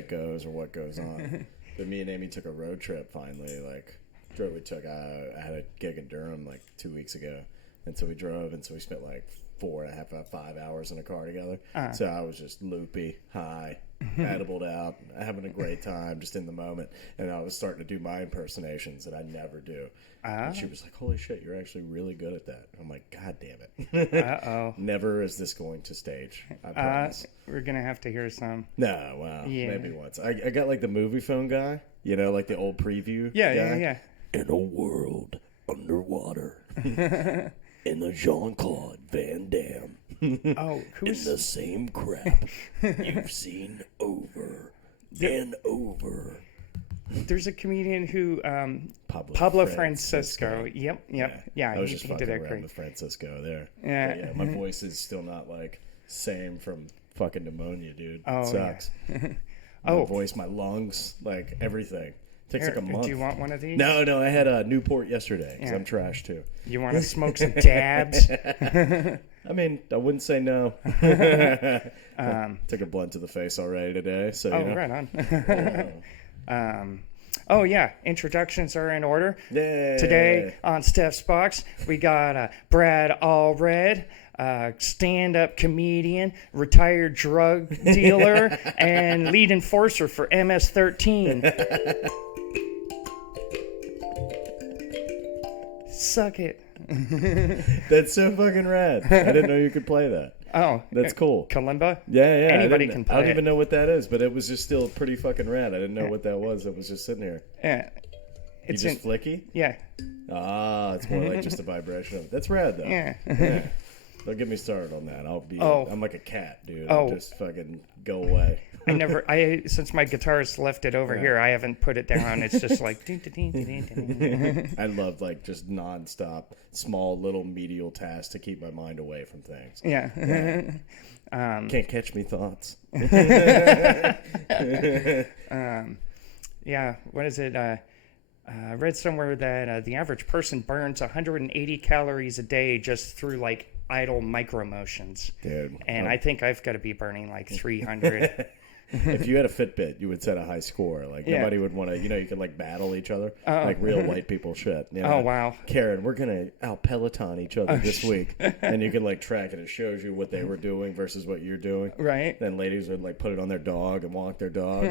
shit goes or what goes on. But me and Amy took a road trip finally. Like, I had a gig in Durham like 2 weeks ago. And so we drove, and so we spent like 4.5, 5 hours in a car together. So I was just loopy, high, edibled out, having a great time just in the moment. And I was starting to do my impersonations that I never do. And she was like, holy shit, you're actually really good at that. I'm like, God damn it. Uh-oh. Never is this going to stage. I promise. We're going to have to hear some. No, wow. Yeah. Maybe once. I got like the movie phone guy, you know, like the old preview guy. Yeah. In a world underwater. In the Jean-Claude Van Damme. Who's... In the same crap you've seen over and over. There's a comedian who... Pablo Francisco. Yep. Yeah, I was just fucking did around that with Francisco there. Yeah. My voice is still not like same from fucking pneumonia, dude. Oh, it sucks. Yeah. My voice, my lungs, like everything. Takes like a month. Do you want one of these? No, I had a Newport yesterday because I'm trash too. You want to smoke some dabs? I mean, I wouldn't say no. Took a blunt to the face already today. So, right on. Introductions are in order. Yay. Today on Steph's Box, we got Brad Allred, stand-up comedian, retired drug dealer, and lead enforcer for MS13. Suck it. That's so fucking rad. I didn't know you could play that. Oh. That's cool. Kalimba? Yeah. Anybody can play it. I don't even know what that is, but it was just still pretty fucking rad. I didn't know what that was. It was just sitting here. Yeah. It's just flicky? Yeah. It's more like just a vibration of it. That's rad, though. Yeah. Don't get me started on that. I'm like a cat, dude. I'll just fucking go away. Since my guitarist left it over here, I haven't put it down. It's just like... I love like just nonstop, small little medial tasks to keep my mind away from things. Yeah. Can't catch me thoughts. What is it? I read somewhere that the average person burns 180 calories a day just through like idle micromotions. Dude. And I think I've got to be burning like 300. If you had a Fitbit, you would set a high score. Like nobody would want to, you could like battle each other like real white people shit. You know? Oh, wow. Karen, we're going to out Peloton each other this week. And you can like track it. It shows you what they were doing versus what you're doing. Right. Then ladies would like put it on their dog and walk their dog.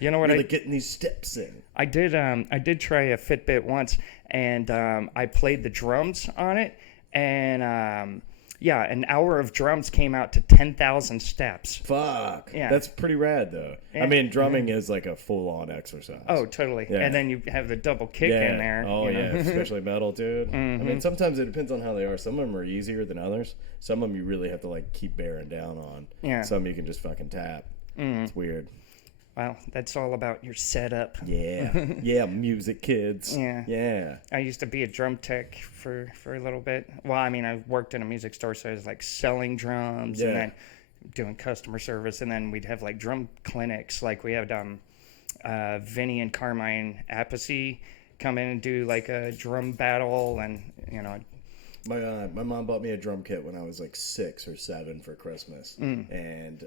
You know what? Really getting these steps in. I did try a Fitbit once, and I played the drums on it, and an hour of drums came out to 10,000 steps. Fuck. Yeah. That's pretty rad, though. I mean, drumming is like a full-on exercise. Oh, totally. Yeah. And then you have the double kick in there. Oh, yeah. Especially metal, dude. I mean, sometimes it depends on how they are. Some of them are easier than others. Some of them you really have to, like, keep bearing down on. Yeah. Some you can just fucking tap. It's weird. Well, that's all about your setup. Yeah. Yeah, music kids. Yeah. I used to be a drum tech for a little bit. Well, I mean, I worked in a music store, so I was like selling drums and then doing customer service. And then we'd have like drum clinics. Like we had Vinny and Carmine Appice come in and do like a drum battle. And, My mom bought me a drum kit when I was like 6 or 7 for Christmas, and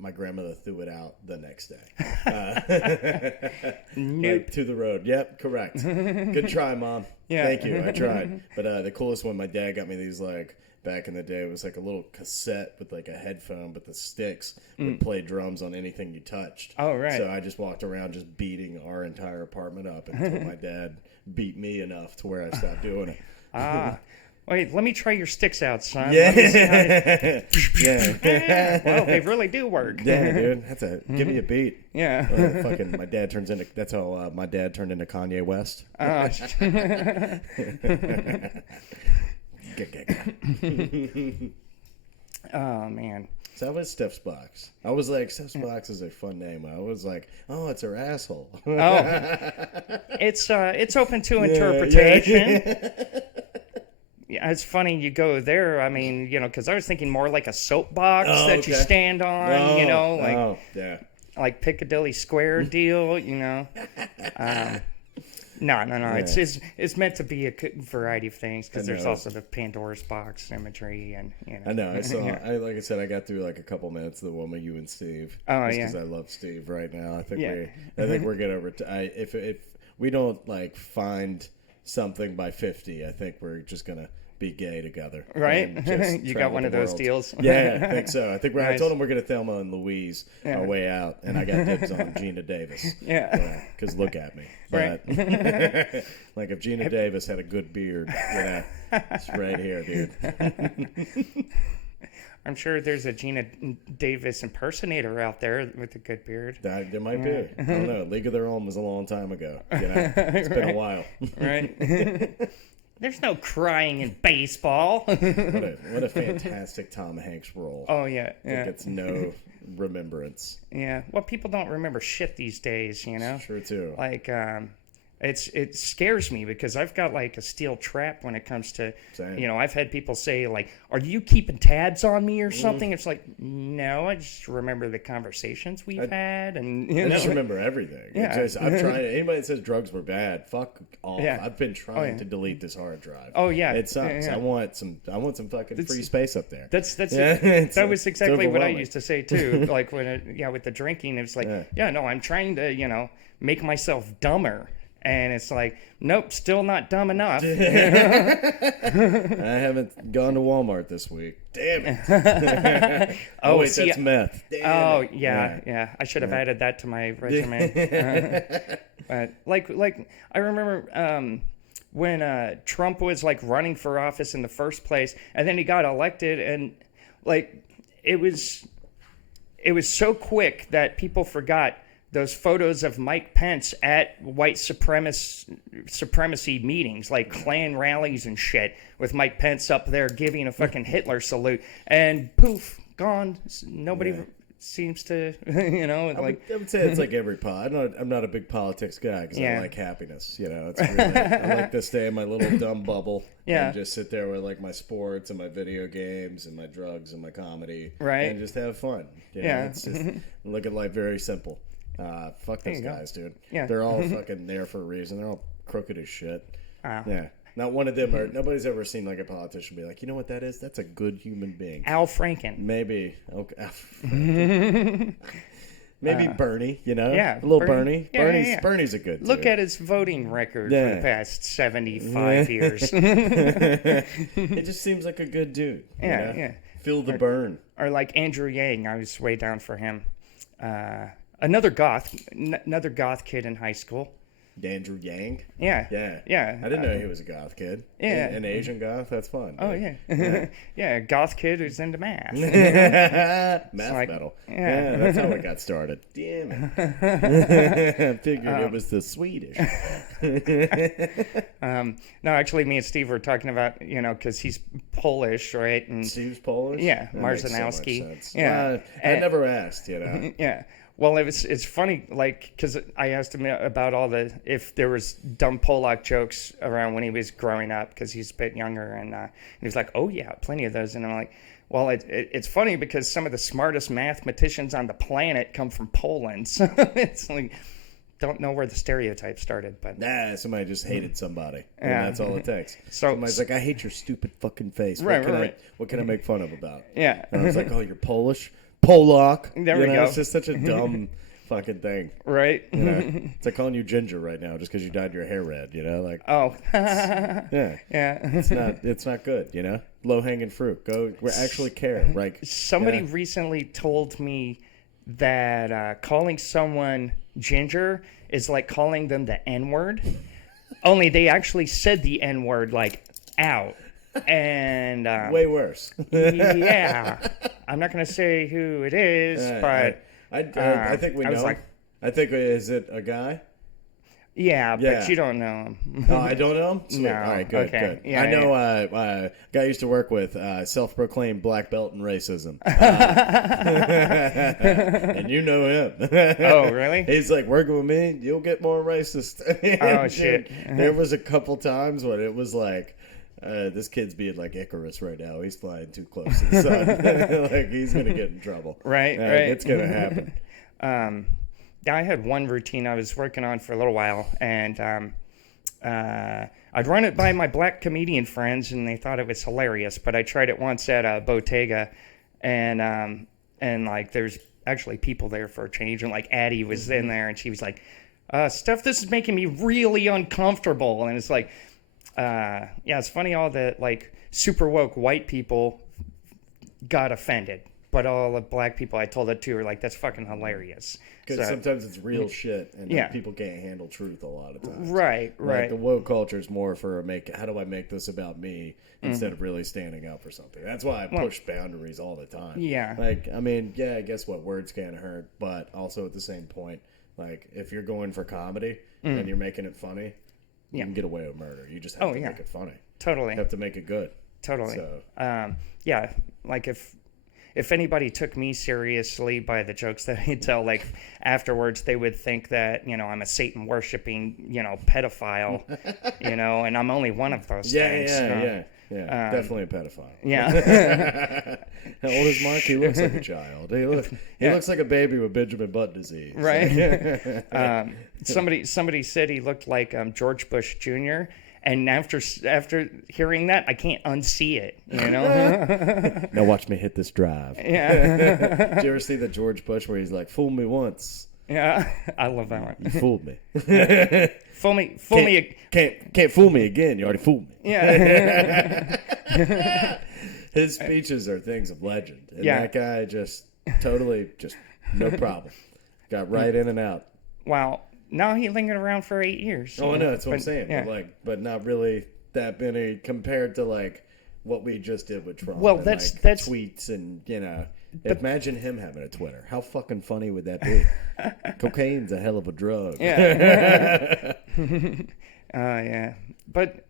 my grandmother threw it out the next day. Nope. Like, to the road. Yep, correct. Good try, Mom. Yeah. Thank you. I tried. But the coolest one, my dad got me these like back in the day. It was like a little cassette with like a headphone, but the sticks would play drums on anything you touched. Oh, right. So I just walked around just beating our entire apartment up until my dad beat me enough to where I stopped doing it. Wait, let me try your sticks out, son. Yeah. Well, they really do work. Yeah, dude. Give me a beat. Yeah. My dad turns into. That's how my dad turned into Kanye West. Oh man. So that was Steph's Box. I was like, Steph's Box is a fun name. I was like, oh, it's her asshole. It's open to interpretation. Yeah, it's funny you go there. I mean, because I was thinking more like a soapbox that you stand on, like Piccadilly Square deal, No. Yeah. It's meant to be a variety of things because there's know. also the Pandora's box imagery and I know. I saw. Yeah. Like I said, I got through like a couple minutes of the one with you and Steve. Oh, just yeah. because I love Steve right now. I think Yeah. we're gonna. If we don't like find something by 50, I think we're just gonna be gay together. Right? and just You got travel one the of those world. deals? Yeah, I think so. I think I Nice. told him we're gonna Thelma and Louise Yeah. our way out, and I got dibs on Gina Davis. Yeah. Because look at me. Right. But like if Gina Davis had a good beard, it's right here, dude. I'm sure there's a Gina Davis impersonator out there with a good beard. There might be. I don't know. League of Their Own was a long time ago. It's been a while. Right? There's no crying in baseball. What a fantastic Tom Hanks role. Oh, yeah. That gets no remembrance. Yeah. Well, people don't remember shit these days, you know? Sure, too. Like, it scares me because I've got like a steel trap when it comes to, Same. you know, I've had people say like, "Are you keeping tabs on me or something?" It's like, no, I just remember the conversations we've had, and I just remember everything. Yeah. I'm trying. Anybody that says drugs were bad, fuck off. Yeah. I've been trying yeah. to delete this hard drive. Oh, yeah. It sucks. Yeah. I want some fucking free space up there. That's Yeah, that was exactly what I overwhelming. used to say too. Like with the drinking, it's like, no, I'm trying to, you know, make myself dumber. And it's like, nope, still not dumb enough. I haven't gone to Walmart this week. Damn it. Oh, wait, see, that's meth. Damn Oh it. yeah. I should have added that to my resume. But like I remember when Trump was like running for office in the first place, and then he got elected, and like it was so quick that people forgot those photos of Mike Pence at white supremacy meetings, like Klan rallies and shit, with Mike Pence up there giving a fucking Hitler salute, and poof, gone. Nobody seems to, you know, like. I would say it's like every I'm not a big politics guy because I like happiness. You know, it's really, I like to stay in my little dumb bubble and just sit there with like my sports and my video games and my drugs and my comedy, and just have fun. You know, it's just look at life very simple. Fuck those guys, dude. Yeah. They're all fucking there for a reason. They're all crooked as shit. Wow. Yeah. Not one of them nobody's ever seen like a politician be like, you know what that is? That's a good human being. Al Franken. Maybe. Okay. Maybe Bernie, you know? Yeah. A little Bernie. Yeah, Bernie's a good dude. Look at his voting record for the past 75 years. It just seems like a good dude. Yeah, you know? yeah. Feel the burn. Or like Andrew Yang, I was way down for him. Another goth kid in high school. Andrew Yang? Yeah. Yeah. I didn't know he was a goth kid. Yeah. An Asian goth? That's fun. Oh, yeah. Yeah, goth kid who's into math. Math like, metal. yeah. Yeah, that's how it got started. Damn it. I figured it was the Swedish. No, actually, me and Steve were talking about, you know, because he's Polish, right? And Steve's Polish? yeah, That makes so much Marzanowski. sense. Yeah. I never asked, you know. Yeah. Well, it's funny, like, because I asked him about if there was dumb Polak jokes around when he was growing up, because he's a bit younger, and he was like, oh, yeah, plenty of those. And I'm like, well, it's funny because some of the smartest mathematicians on the planet come from Poland. So it's like, don't know where the stereotype started, but... Nah, somebody just hated somebody. And that's all it takes. So, somebody's like, I hate your stupid fucking face. Right. What can I make fun of about? Yeah. And I was like, oh, you're Polish? Polak. There we go. It's just such a dumb fucking thing. Right? You know? It's like calling you Ginger right now just because you dyed your hair red, you know? Like, Oh. yeah. It's not good, you know? Low-hanging fruit. We actually care. Like, Somebody recently told me that calling someone ginger is like calling them the N-word. Only they actually said the N-word, like, out. And way worse. Yeah, I'm not gonna say who it is, but I think we know. I was like, I think is it a guy? Yeah, but you don't know him. Oh, I don't know him? Sweet. No. All right, good, Okay. good. Yeah, I know a guy I used to work with, self-proclaimed black belt in racism. And you know him. Oh, really? He's like, working with me, you'll get more racist. Oh, shit. There was a couple times when it was like, this kid's being like Icarus right now. He's flying too close to the sun. Like, he's going to get in trouble. Right. It's going to happen. I had one routine I was working on for a little while, and I'd run it by my black comedian friends, and they thought it was hilarious. But I tried it once at a Bottega, and like there's actually people there for a change, and like Addie was in there, and she was like, Steph, this is making me really uncomfortable. And it's like, yeah, it's funny all the like super woke white people got offended, but all the black people I told it to were like, that's fucking hilarious. Because sometimes it's real shit, and people can't handle truth a lot of times. Right. Like the woke culture is more for how do I make this about me instead of really standing up for something. That's why I push boundaries all the time. Yeah. Like, I mean, yeah, I guess what words can't hurt, but also at the same point, like if you're going for comedy and you're making it funny, you can get away with murder. You just have to make it funny. Totally. You have to make it good. Totally. So, yeah, like if anybody took me seriously by the jokes that I tell, like afterwards they would think that, you know, I'm a Satan worshiping, you know, pedophile, you know, and I'm only one of those things. Yeah, definitely a pedophile. Yeah. How old is Mark? He looks like a child. He looks like a baby with Benjamin Button disease. Right. Somebody said he looked like George Bush Jr., and after hearing that, I can't unsee it, you know? Now watch me hit this drive. Yeah. Did you ever see the George Bush where he's like, fool me once? Yeah, I love that one. You fooled me. Fool me. Can't fool me again. You already fooled me. Yeah. His speeches are things of legend. And that guy just no problem. Got right in and out. Wow. No, he lingered around for 8 years. Oh, I know. That's what I'm saying. Yeah. But not really that many compared to like what we just did with Trump. Well, and, that's tweets and, you know. Imagine him having a Twitter. How fucking funny would that be? Cocaine's a hell of a drug. Yeah. Yeah. But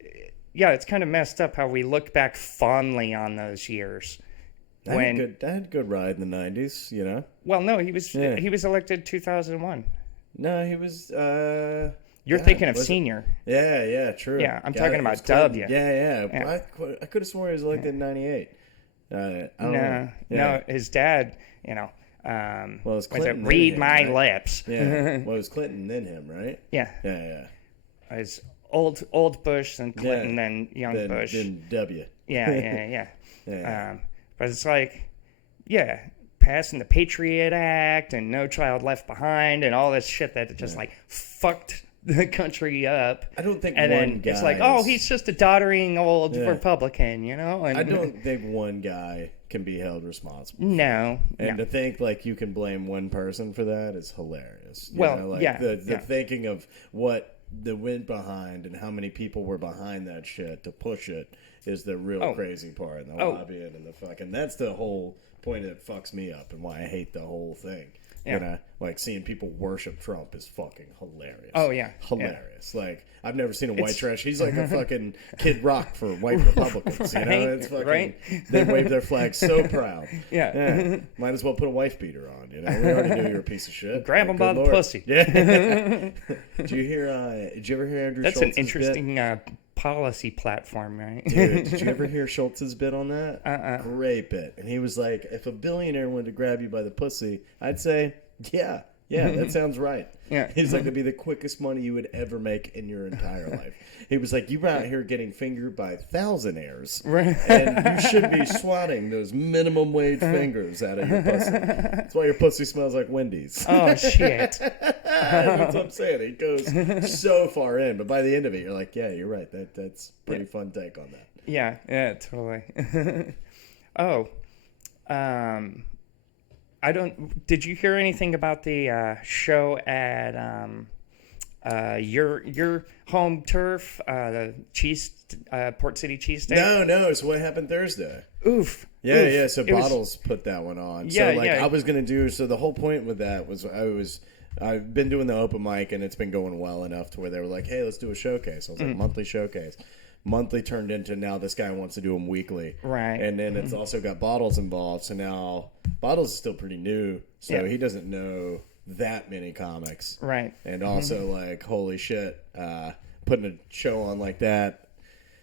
yeah, it's kind of messed up how we look back fondly on those years. I had a good ride in the 90s, you know. Well, no, he was elected 2001. No, he was. You're thinking of senior. Yeah, true. Yeah, I'm talking about W. Yeah. I could have sworn he was elected in '98. I don't know. No, his dad, you know. Well, it was Clinton. Read my lips. Yeah. Well, it was Clinton then him, right? Yeah. Yeah. It was old Bush, then Clinton, then young Bush. Then W. Yeah. Yeah. But it's like, passing the Patriot Act and No Child Left Behind and all this shit that just like fucked the country up. I don't think and one then guy it's like, he's just a doddering old Republican, you know? And I don't think one guy can be held responsible. No. To think like you can blame one person for that is hilarious. The thinking of what the went behind and how many people were behind that shit to push it is the real crazy part. And the lobbying and the fucking, that's the whole point that fucks me up and why I hate the whole thing. You know, like seeing people worship Trump is fucking hilarious. Oh yeah, hilarious. Yeah. Like I've never seen a white trash. He's like a fucking Kid Rock for white Republicans. You know, it's fucking. They wave their flag so proud. Yeah. Might as well put a wife beater on. You know, we already knew you were a piece of shit. Grab him by the pussy. Yeah. Did you ever hear Andrew? That's Schultz's an interesting policy platform, right? Dude, did you ever hear Schultz's bit on that? Great bit. And he was like, if a billionaire wanted to grab you by the pussy, I'd say, yeah, that sounds right. Yeah. He's like, it'd be the quickest money you would ever make in your entire life. He was like, you're out here getting fingered by thousandaires, right? And you should be swatting those minimum wage fingers out of your pussy. That's why your pussy smells like Wendy's. Oh, shit. That's what I'm saying. He goes so far in, but by the end of it, you're like, yeah, you're right. That's pretty fun take on that. Yeah, totally. Did you hear anything about the show at your home turf, the Port City Cheesesteak? No. So what happened Thursday? Oof. Yeah. So Bottles put that one on. Yeah, so I was gonna do. So the whole point with that was I've been doing the open mic and it's been going well enough to where they were like, hey, let's do a showcase. I was like, monthly showcase. Monthly turned into now this guy wants to do them weekly. Right. And then it's also got Bottles involved. So now Bottles is still pretty new. So he doesn't know that many comics. Right. And also like, holy shit, putting a show on like that.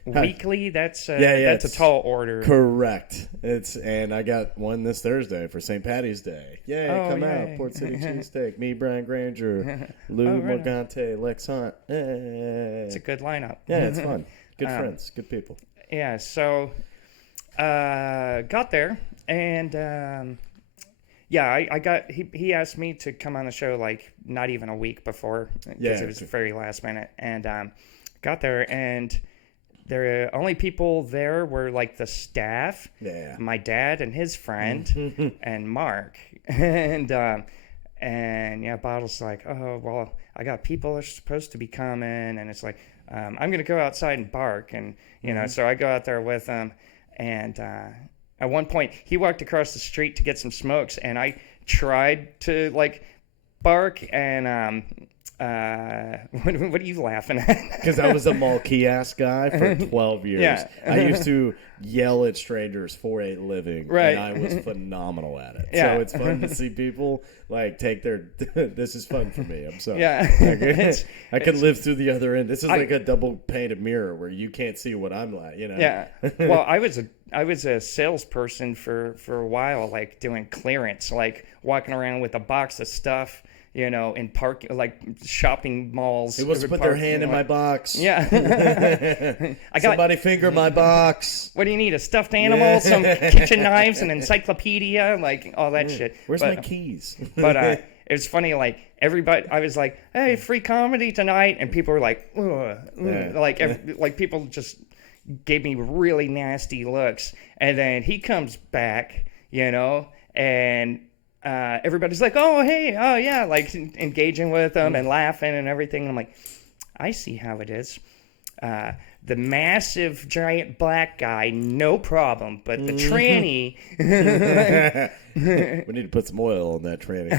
weekly. That's that's a it's tall order. Correct. And I got one this Thursday for St. Patty's Day. Yay, come out. Port City cheesesteak. Me, Brian Granger, Lou Morgante, Lex Hunt. It's a good lineup. Yeah, it's fun. Good friends, good people. Yeah, so got there, and I got he asked me to come on the show like not even a week before because it was very last minute, and got there, and the only people there were like the staff, my dad and his friend, and Mark, and Bottle's like, oh well, I got people that are supposed to be coming, and it's like, I'm gonna go outside and bark, and so I go out there with him, and at one point he walked across the street to get some smokes, and I tried to like bark, and what are you laughing at? Because I was a mall kiosk guy for 12 years. Yeah. I used to yell at strangers for a living, right. and I was phenomenal at it. Yeah. So it's fun to see people like take their. This is fun for me. I'm sorry. Yeah. I can live through the other end. This is like a double painted mirror where you can't see what I'm like. Yeah. Well, I was a salesperson for a while, like doing clearance, like walking around with a box of stuff. In park, like shopping malls. He wants to put their hand in my box. Yeah. Somebody finger my box. What do you need? A stuffed animal, some kitchen knives, an encyclopedia, like all that shit. Where's my keys? But it was funny, like everybody, I was like, hey, free comedy tonight. And people were like, like people just gave me really nasty looks. And then he comes back, and everybody's like, oh, hey, oh, yeah, like engaging with them and laughing and everything. And I'm like, I see how it is. The massive, giant black guy, no problem. But the tranny... We need to put some oil on that tranny.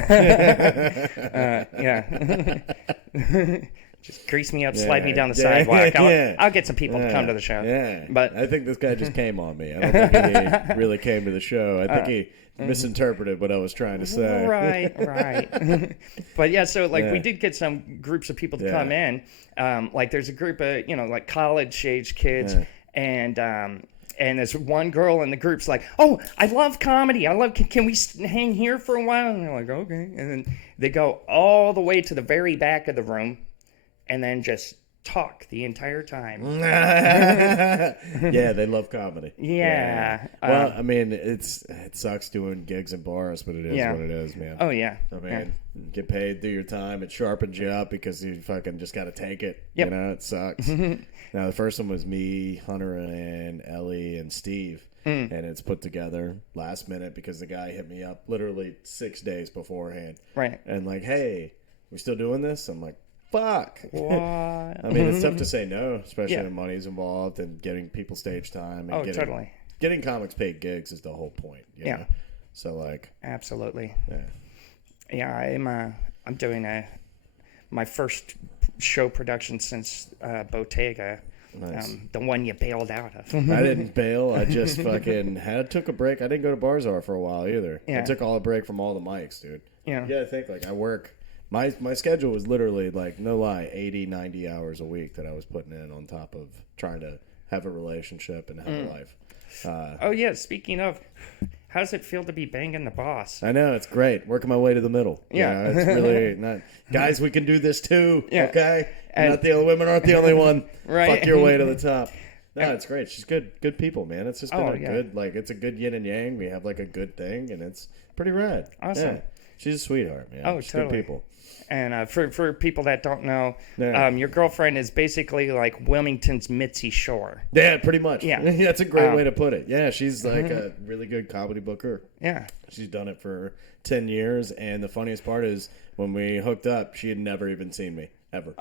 Just grease me up, slide me down the sidewalk. I'll get some people to come to the show. Yeah, but I think this guy just came on me. I don't think he really came to the show. I think he misinterpreted what I was trying to say. Right. But so we did get some groups of people to come in. Like there's a group of like college age kids, and there's one girl in the group's like, oh, I love comedy. Can we hang here for a while? And they're like, okay. And then they go all the way to the very back of the room, and then just talk the entire time. Yeah, they love comedy. Yeah. Well, I mean, it sucks doing gigs in bars, but it is what it is, man. Oh, yeah. I mean, get paid, do your time. It sharpens you up because you fucking just got to take it. Yep. It sucks. Now, the first one was me, Hunter, and Ellie, and Steve. And it's put together last minute because the guy hit me up literally 6 days beforehand. Right. And like, hey, we still doing this? I'm like, fuck. What? I mean, it's tough to say no, especially when money's involved and getting people stage time. And Totally. Getting comics paid gigs is the whole point. You know? So like, absolutely. Yeah. I'm doing my first show production since Bottega. Nice. The one you bailed out of. I didn't bail. I just fucking took a break. I didn't go to Barzar for a while either. Yeah. I took all a break from all the mics, dude. Yeah. You gotta think, like, I work. My schedule was literally, like, no lie, 80, 90 hours a week that I was putting in on top of trying to have a relationship and have a life. Speaking of, how does it feel to be banging the boss? I know, it's great. Working my way to the middle. Yeah. It's really not... Guys, we can do this too, okay? And, Women aren't the only one. Right. Fuck your way to the top. No, it's great. She's good people, man. It's just been good, like, it's a good yin and yang. We have, like, a good thing, and it's pretty rad. Awesome. Yeah. She's a sweetheart, man. She's totally. Good people. And for people that don't know, your girlfriend is basically like Wilmington's Mitzi Shore. Yeah, pretty much. Yeah. That's a great way to put it. Yeah, she's like a really good comedy booker. Yeah. She's done it for 10 years, and the funniest part is when we hooked up, she had never even seen me. Ever.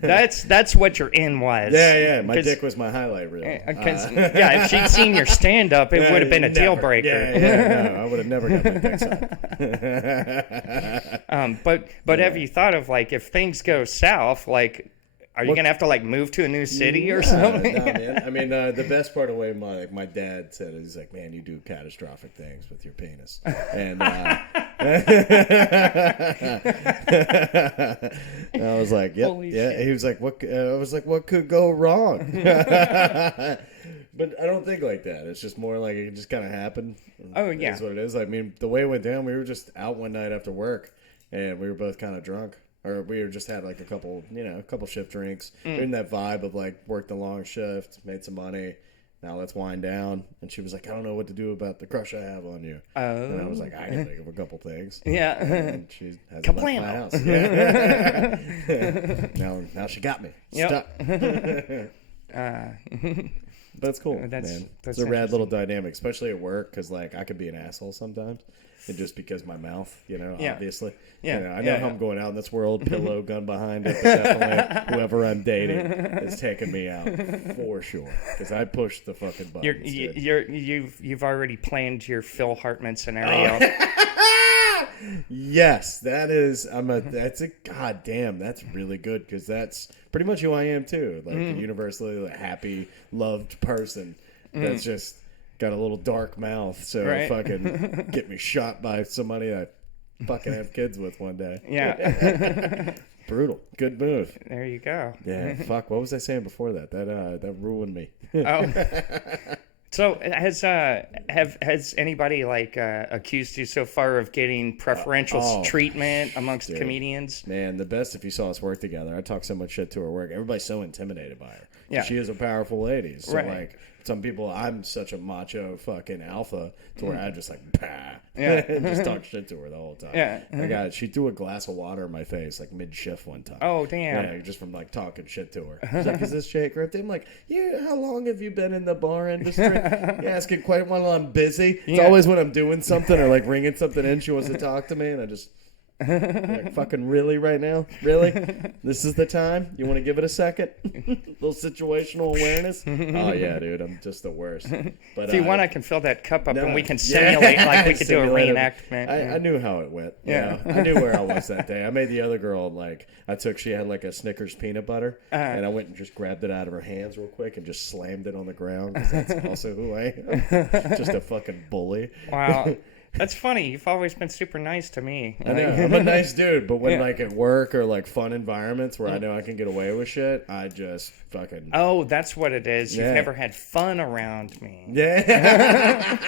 That's what your in was. Yeah. My dick was my highlight reel. If she'd seen your stand up, it would have been a deal breaker. No, I would have never got my dick sucked. But have you thought of like if things go south, like are you gonna have to like move to a new city or something? No, man. I mean, the best part of the way my dad said it, he's like, man, you do catastrophic things with your penis, and I was like, yep, Holy yeah. shit. He was like, what? I was like, what could go wrong? But I don't think like that. It's just more like it just kind of happened. Oh, yeah. That's what it is. I mean, the way it went down, we were just out one night after work, and we were both kind of drunk. Or we were just had like a couple shift drinks. We were in that vibe of like worked a long shift, made some money. Now let's wind down. And she was like, I don't know what to do about the crush I have on you. Oh. And I was like, I can think of a couple things. Yeah. And she hasn't left my house. Yeah. now she got me. Yep. Stuck. That's cool, That's man. It's a rad little dynamic, especially at work, because like I could be an asshole sometimes, and just because my mouth, obviously, I know how I'm going out in this world, pillow, gun behind it, but definitely whoever I'm dating is taking me out for sure, because I pushed the fucking buttons. You've already planned your Phil Hartman scenario. Yes, that's a goddamn. That's really good because that's pretty much who I am too. Like a universally happy, loved person that's just got a little dark mouth. So fucking get me shot by somebody I fucking have kids with one day. Yeah. Brutal. Good move. There you go. Yeah. Fuck. What was I saying before that? That ruined me. Oh. So has anybody accused you so far of getting preferential treatment amongst comedians? Man, the best if you saw us work together. I talk so much shit to her work. Everybody's so intimidated by her. Yeah. She is a powerful lady. So like some people, I'm such a macho fucking alpha to where I just like and just talk shit to her the whole time. Yeah. She threw a glass of water in my face like mid shift one time. Oh damn. Yeah, just from like talking shit to her. She's like, is this Jake Griffin? I'm like, yeah, how long have you been in the bar industry? You asking quite while I'm busy. It's always when I'm doing something or like ringing something in, she wants to talk to me, and I just like, fucking really right now? Really? This is the time? You want to give it a second? Little situational awareness? Oh yeah, dude, I'm just the worst. But if you want, I can fill that cup up and we can simulate we could do a Simulate it. reenactment. I knew how it went. Yeah. I knew where I was that day. I made the other girl she had like a Snickers peanut butter, and I went and just grabbed it out of her hands real quick and just slammed it on the ground because that's also who I am. Just a fucking bully. Wow. That's funny. You've always been super nice to me. I know. I'm a nice dude, but when like at work or like fun environments where I know I can get away with shit, I just fucking... Oh, that's what it is. You've never had fun around me. Yeah.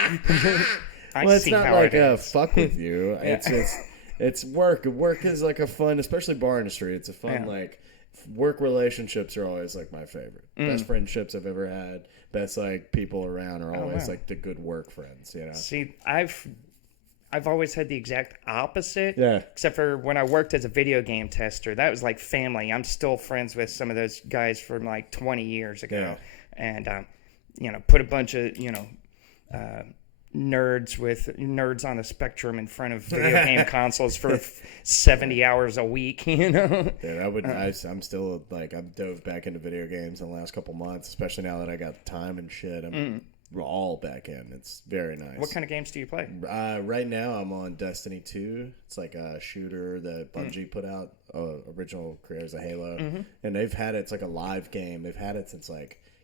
I see not how like it is. fuck with you. It's work. Work is like a fun, especially bar industry. It's a fun like work relationships are always like my favorite. Best friendships I've ever had. Best like people around are always like the good work friends. See, I've always had the exact opposite. Yeah. Except for when I worked as a video game tester. That was like family. I'm still friends with some of those guys from like 20 years ago. Yeah. And, put a bunch of, nerds on a spectrum in front of video game consoles for 70 hours a week, Dude, I'm still like, I've dove back into video games in the last couple months, especially now that I got time and shit. I'm all back in. It's very nice. What kind of games do you play? Right now I'm on Destiny 2. It's like a shooter that Bungie put out, original creators of Halo. And they've had it, it's like a live game. They've had it since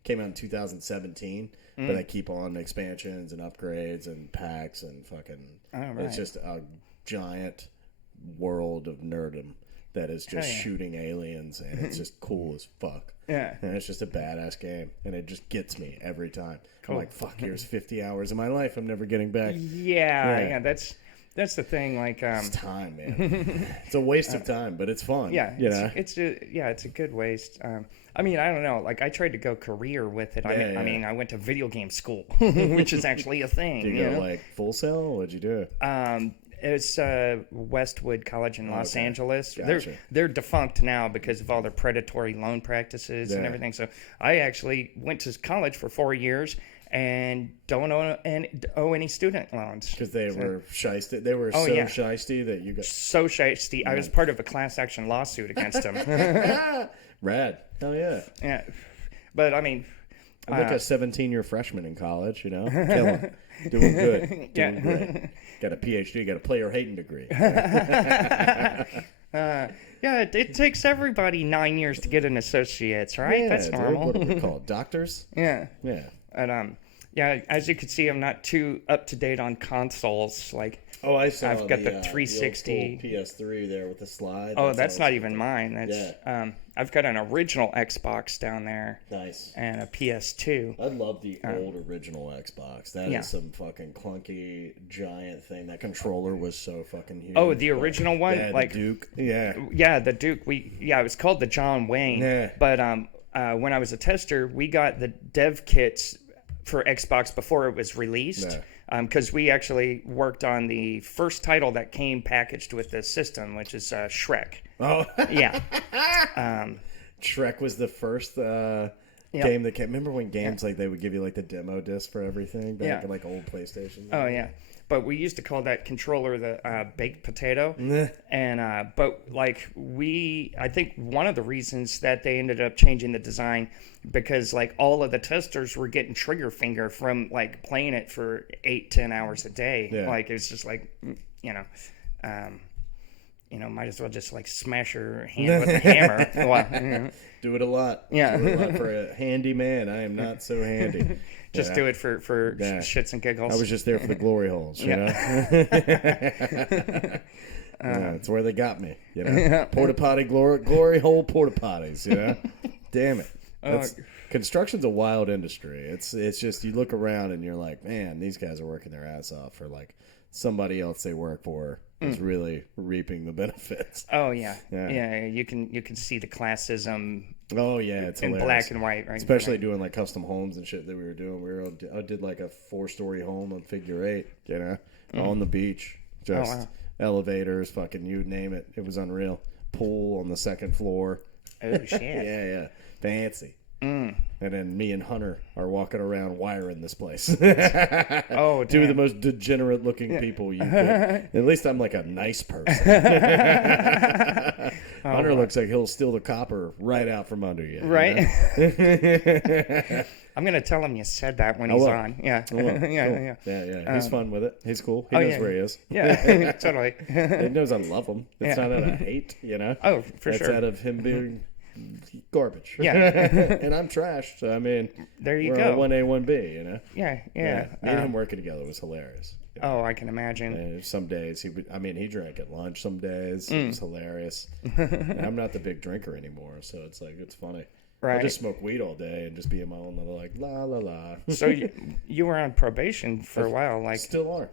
came out in 2017, but they keep on expansions and upgrades and packs and fucking... It's just a giant world of nerdom that is just shooting aliens, and it's just cool as fuck. Yeah. And it's just a badass game, and it just gets me every time. Cool. I'm like, fuck, here's 50 hours of my life I'm never getting back. Yeah, that's the thing. Like, it's time, man. It's a waste of time, but it's fun. Yeah, it's a good waste. I mean, I don't know. Like, I tried to go career with it. I mean, I went to video game school, which is actually a thing. Did you go like Full Sail? What'd you do? It's Westwood College in Los Angeles. Gotcha. They're defunct now because of all their predatory loan practices and everything. So I actually went to college for 4 years and don't owe any student loans. Because they were shysty. They were shysty that you got... So shysty. I was part of a class action lawsuit against them. Rad. Hell yeah. Yeah. But, I mean... I'm like a 17-year freshman in college, Killing. Doing good. Doing great. Got a PhD. Got a player-hating degree. It takes everybody 9 years to get an associate's, right? Yeah, that's normal. What do we call it? Doctors? Yeah. Yeah. And, as you can see, I'm not too up to date on consoles. Like, Oh, I saw. I've got the the 360 the old PS3 there with the slide. Oh, that's not even mine. That's Yeah. I've got an original Xbox down there. Nice. And a PS2. I love the old original Xbox. That is some fucking clunky giant thing. That controller was so fucking huge. Oh, the original one, yeah, like the Duke. Yeah. Yeah, the Duke. It was called the John Wayne. Yeah. But when I was a tester, we got the dev kits for Xbox before it was released. Yeah. Because we actually worked on the first title that came packaged with the system, which is Shrek. Oh. Yeah. Shrek was the first game that came. Remember when games like they would give you like the demo disc for everything back in like old PlayStation? Oh yeah. But we used to call that controller the baked potato. And but like I think one of the reasons that they ended up changing the design because like all of the testers were getting trigger finger from like playing it for 8-10 hours a day. Yeah. Like it's just like might as well just like smash your hand with a hammer. Well, do it a lot. Yeah. Do it a lot for a handy man. I am not so handy. Just do it for shits and giggles. I was just there for the glory holes, you know? It's where they got me, you know? Porta potty, glory hole porta potties, you know? Damn it. Construction's a wild industry. It's just, you look around and you're like, man, these guys are working their ass off for like somebody else they work for is really reaping the benefits. Oh yeah. You can see the classism. Oh yeah, it's in hilarious. Black and white, right? Especially doing like custom homes and shit that we were doing. I did like a 4-story home on figure 8, you know, on the beach, just elevators, fucking you name it. It was unreal. Pool on the 2nd floor. Oh shit. Yeah, fancy. And then me and Hunter are walking around wiring this place. Oh, damn. Two of the most degenerate looking people you could. At least I'm like a nice person. Hunter looks like he'll steal the copper right out from under you. Right. You know? I'm going to tell him you said that when he's on. Yeah. Yeah. He's fun with it. He's cool. He knows where he is. Yeah, totally. He knows I love him. It's not out of hate, you know? Oh, for That's sure. out of him being garbage. Yeah. And I'm trash, so I mean, there you we're go. on 1A, 1B, you know? Yeah. Me and him working together was hilarious. You know? Oh, I can imagine. And some days he drank at lunch some days. It was hilarious. And I'm not the big drinker anymore, so it's like, it's funny. Right. I just smoke weed all day and just be in my own little like, la, la, la. So you were on probation for a while, like. Still are.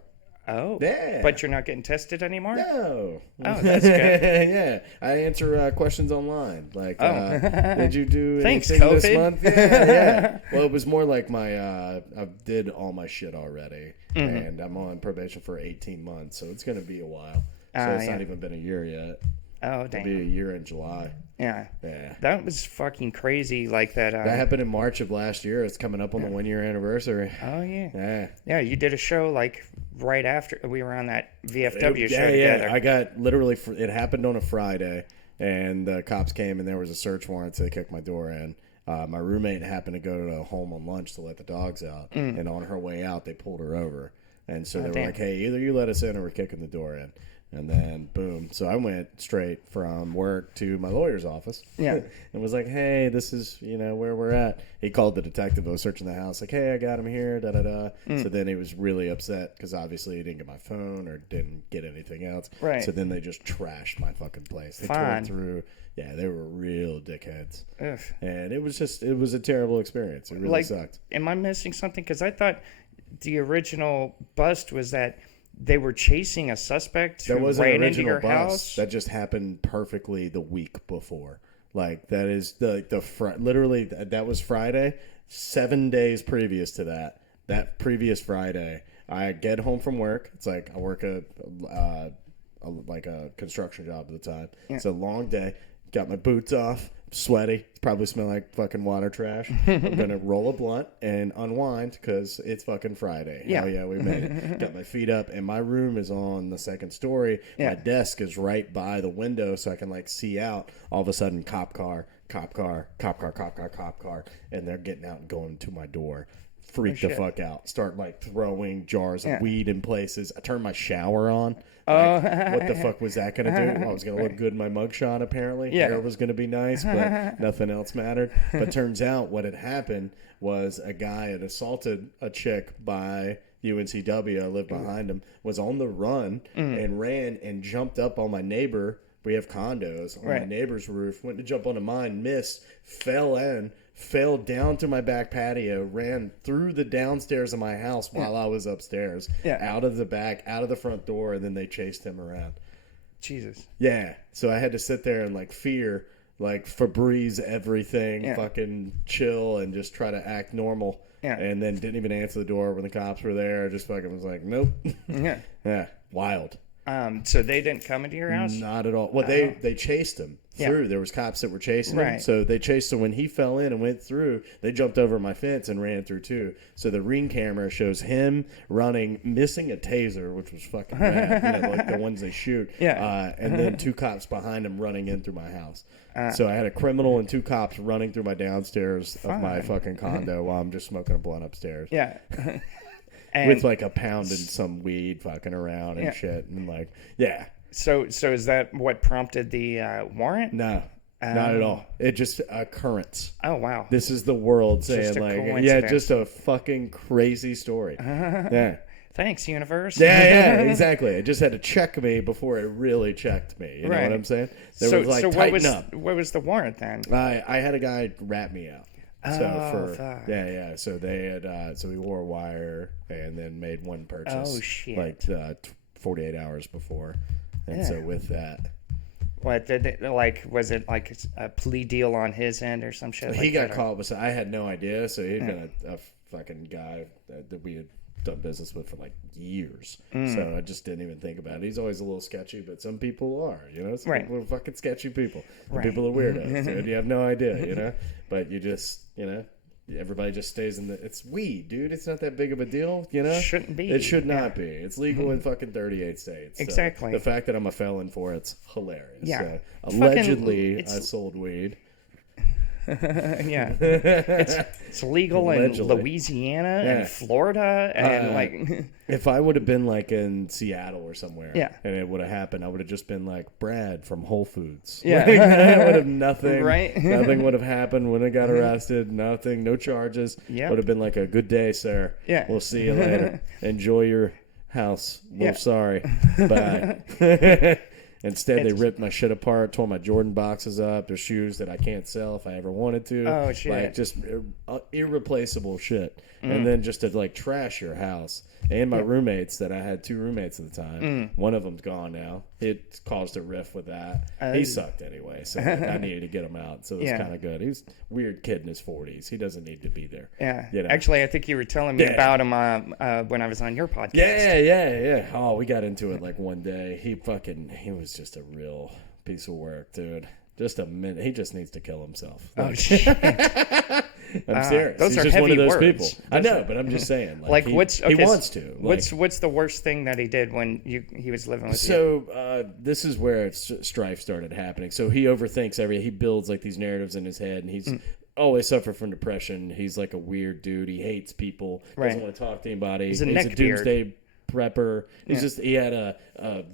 Oh. Yeah. But you're not getting tested anymore? No. Oh, that's good. Yeah. I answer questions online. Like, Oh. did you do Thanks, anything COVID. this month? Yeah. Well, it was more like I did all my shit already. And I'm on probation for 18 months. So it's going to be a while. So it's not even been a year yet. Oh, dang. It'll be a year in July. Yeah. Yeah. That was fucking crazy, like that. That happened in March of last year. It's coming up on the 1-year anniversary. Oh, yeah. Yeah. Yeah, you did a show, like, right after we were on that VFW show Yeah. together. I got literally, it happened on a Friday, and the cops came, and there was a search warrant, so they kicked my door in. My roommate happened to go to the home on lunch to let the dogs out, and on her way out, they pulled her over. And so they were like, hey, either you let us in or we're kicking the door in. And then, boom. So I went straight from work to my lawyer's office. Yeah. And was like, hey, this is, where we're at. He called the detective. I was searching the house. Like, hey, I got him here, da-da-da. So then he was really upset because obviously he didn't get my phone or didn't get anything else. Right. So then they just trashed my fucking place. They tore it through. Yeah, they were real dickheads. Ugh. And it was a terrible experience. It really sucked. Am I missing something? Because I thought the original bust was that they were chasing a suspect who ran into your house. That just happened perfectly the week before. Like that is literally that was Friday. 7 days previous to that previous Friday, I get home from work. It's like I work a construction job at the time. Yeah. It's a long day. Got my boots off. Sweaty, probably smell like fucking water trash. I'm gonna roll a blunt and unwind because it's fucking Friday. Yeah. Hell yeah, we made it. Got my feet up, and my room is on the 2nd story. Yeah. My desk is right by the window, so I can like see out. All of a sudden, cop car, and they're getting out and going to my door. Freak the fuck out. Start like throwing jars of weed in places. I turned my shower on. What the fuck was that going to do? I was going to look good in my mugshot, apparently. Hair was going to be nice, but nothing else mattered. But turns out what had happened was a guy had assaulted a chick by UNCW. I lived behind him. Was on the run and ran and jumped up on my neighbor. We have condos on my neighbor's roof. Went to jump onto mine, missed, fell down to my back patio, ran through the downstairs of my house while I was upstairs, out of the back, out of the front door, and then they chased him around. Jesus. Yeah. So I had to sit there and like fear, like Febreze everything, fucking chill and just try to act normal. Yeah. And then didn't even answer the door when the cops were there. Just fucking was like, nope. Yeah. Wild. So they didn't come into your house? Not at all. Well, they chased him through. There was cops that were chasing him. So they chased him. When he fell in and went through, they jumped over my fence and ran through too. So the ring camera shows him running, missing a taser, which was fucking bad, like the ones they shoot. And then 2 cops behind him running in through my house. So I had a criminal and 2 cops running through my downstairs of my fucking condo while I'm just smoking a blunt upstairs. Yeah. With like a pound and some weed fucking around and shit. And like, So is that what prompted the warrant? No, not at all. It just occurrence. Oh, wow. This is the world saying like, just a fucking crazy story. Yeah. Thanks, universe. Yeah, exactly. It just had to check me before it really checked me. You know what I'm saying? There was like, tighten up. What was the warrant then? I had a guy rat me out. So so they had so we wore a wire and then made one purchase. Oh shit! Like 48 hours before, and so with that, what did they, like? Was it like a plea deal on his end or some shit? He got caught with. I had no idea. So he'd been a fucking guy that we had done business with for like years. So I just didn't even think about it. He's always a little sketchy, but some people are, some people are fucking sketchy people. People are weirdos, dude. You have no idea, but you just, everybody just stays in it's weed, dude. It's not that big of a deal, Shouldn't be. It should not be. It's legal in fucking 38 states. Exactly. So the fact that I'm a felon for it's hilarious. Yeah. So allegedly, I sold weed. It's legal allegedly. In Louisiana and Florida and like if I would have been like in Seattle or somewhere and it would have happened, I would have just been like Brad from Whole Foods. It would have nothing would have happened, wouldn't have got arrested, nothing, no charges. Would have been like a good day, sir. We'll see you later. Enjoy your house. Well, sorry. Bye. Instead, they ripped my shit apart, tore my Jordan boxes up. There's shoes that I can't sell if I ever wanted to. Oh, shit. Like, just irreplaceable shit. And then just to, like, trash your house. And my roommates, that I had 2 roommates at the time. One of them's gone now. It caused a rift with that. He sucked anyway, so I needed to get him out. So it was kind of good. He was a weird kid in his 40s. He doesn't need to be there. Yeah. Actually, I think you were telling me about him when I was on your podcast. Yeah. Oh, we got into it like one day. He was just a real piece of work, dude. Just a minute. He just needs to kill himself. Like, oh, shit. I'm serious. Those He's are just heavy one of those words. People. I know, but I'm just saying. Like he wants to. Like, what's the worst thing that he did when he was living with you? So this is where strife started happening. So he overthinks everything. He builds like these narratives in his head, and he's always suffered from depression. He's like a weird dude. He hates people. Doesn't want to talk to anybody. He's a doomsday prepper. He had a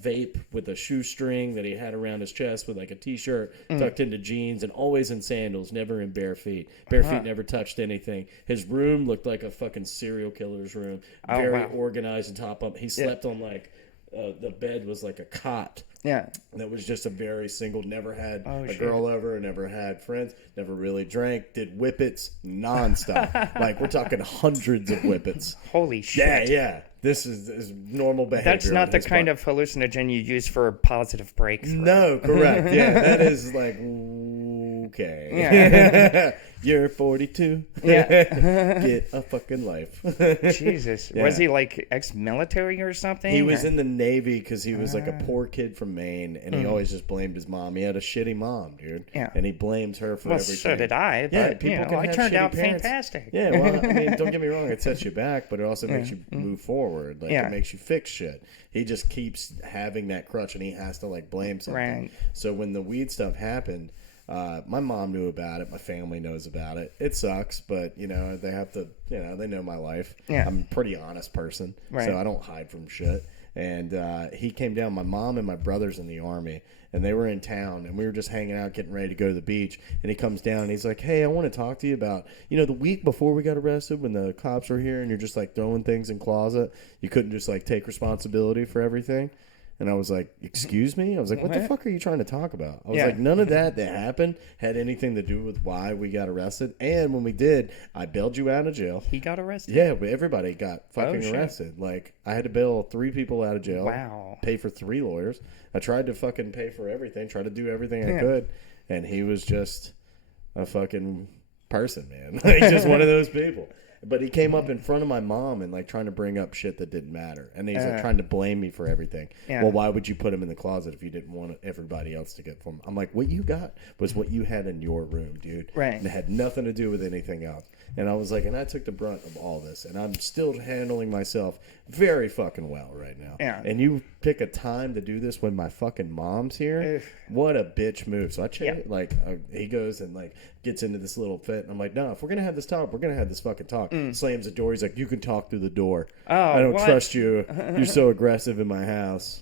vape with a shoestring that he had around his chest with like a t-shirt tucked into jeans, and always in sandals, never in bare feet. Bare feet never touched anything. His room looked like a fucking serial killer's room. Very organized and top up. He slept on like the bed was like a cot. That was just a very single, never had a girl over, never had friends, never really drank, did whippets nonstop. Like, we're talking hundreds of whippets. Holy shit. Yeah. This is normal behavior. That's not the kind of hallucinogen you use for a positive breakthrough. No, correct. Yeah, that is like, okay. Yeah. You're 42. Yeah. Get a fucking life. Jesus. Yeah. Was he like ex-military or something? He was in the Navy because he was like a poor kid from Maine, and he always just blamed his mom. He had a shitty mom, dude. Yeah. And he blames her for everything. So did I. But, yeah, people can have turned out parents. Fantastic. Yeah, well, I mean, don't get me wrong. It sets you back, but it also makes you move forward. Like, it makes you fix shit. He just keeps having that crutch, and he has to, like, blame something. Right. So when the weed stuff happened, my mom knew about it. My family knows about it. It sucks, but, they have to, they know my life. Yeah. I'm a pretty honest person, so I don't hide from shit. And he came down. My mom and my brother's in the Army, and they were in town, and we were just hanging out, getting ready to go to the beach. And he comes down, and he's like, hey, I want to talk to you about, the week before we got arrested when the cops were here and you're just, like, throwing things in closet. You couldn't just, like, take responsibility for everything. And I was like, excuse me? I was like, what the fuck are you trying to talk about? I was like, none of that happened had anything to do with why we got arrested. And when we did, I bailed you out of jail. He got arrested? Yeah, but everybody got fucking arrested. Like, I had to bail 3 people out of jail. Wow. Pay for 3 lawyers. I tried to fucking pay for everything, try to do everything I could. And he was just a fucking person, man. Like, just one of those people. But he came up in front of my mom and, like, trying to bring up shit that didn't matter. And he's, like, trying to blame me for everything. Yeah. Well, why would you put him in the closet if you didn't want everybody else to get for him? I'm like, what you got was what you had in your room, dude. Right. And it had nothing to do with anything else. And I was like, and I took the brunt of all this. And I'm still handling myself very fucking well right now. Yeah. And you pick a time to do this when my fucking mom's here? What a bitch move. So I check he goes and, like, gets into this little fit. And I'm like, no, if we're going to have this talk, we're going to have this fucking talk. Slams the door. He's like, you can talk through the door. Oh, I don't trust you. You're so aggressive in my house.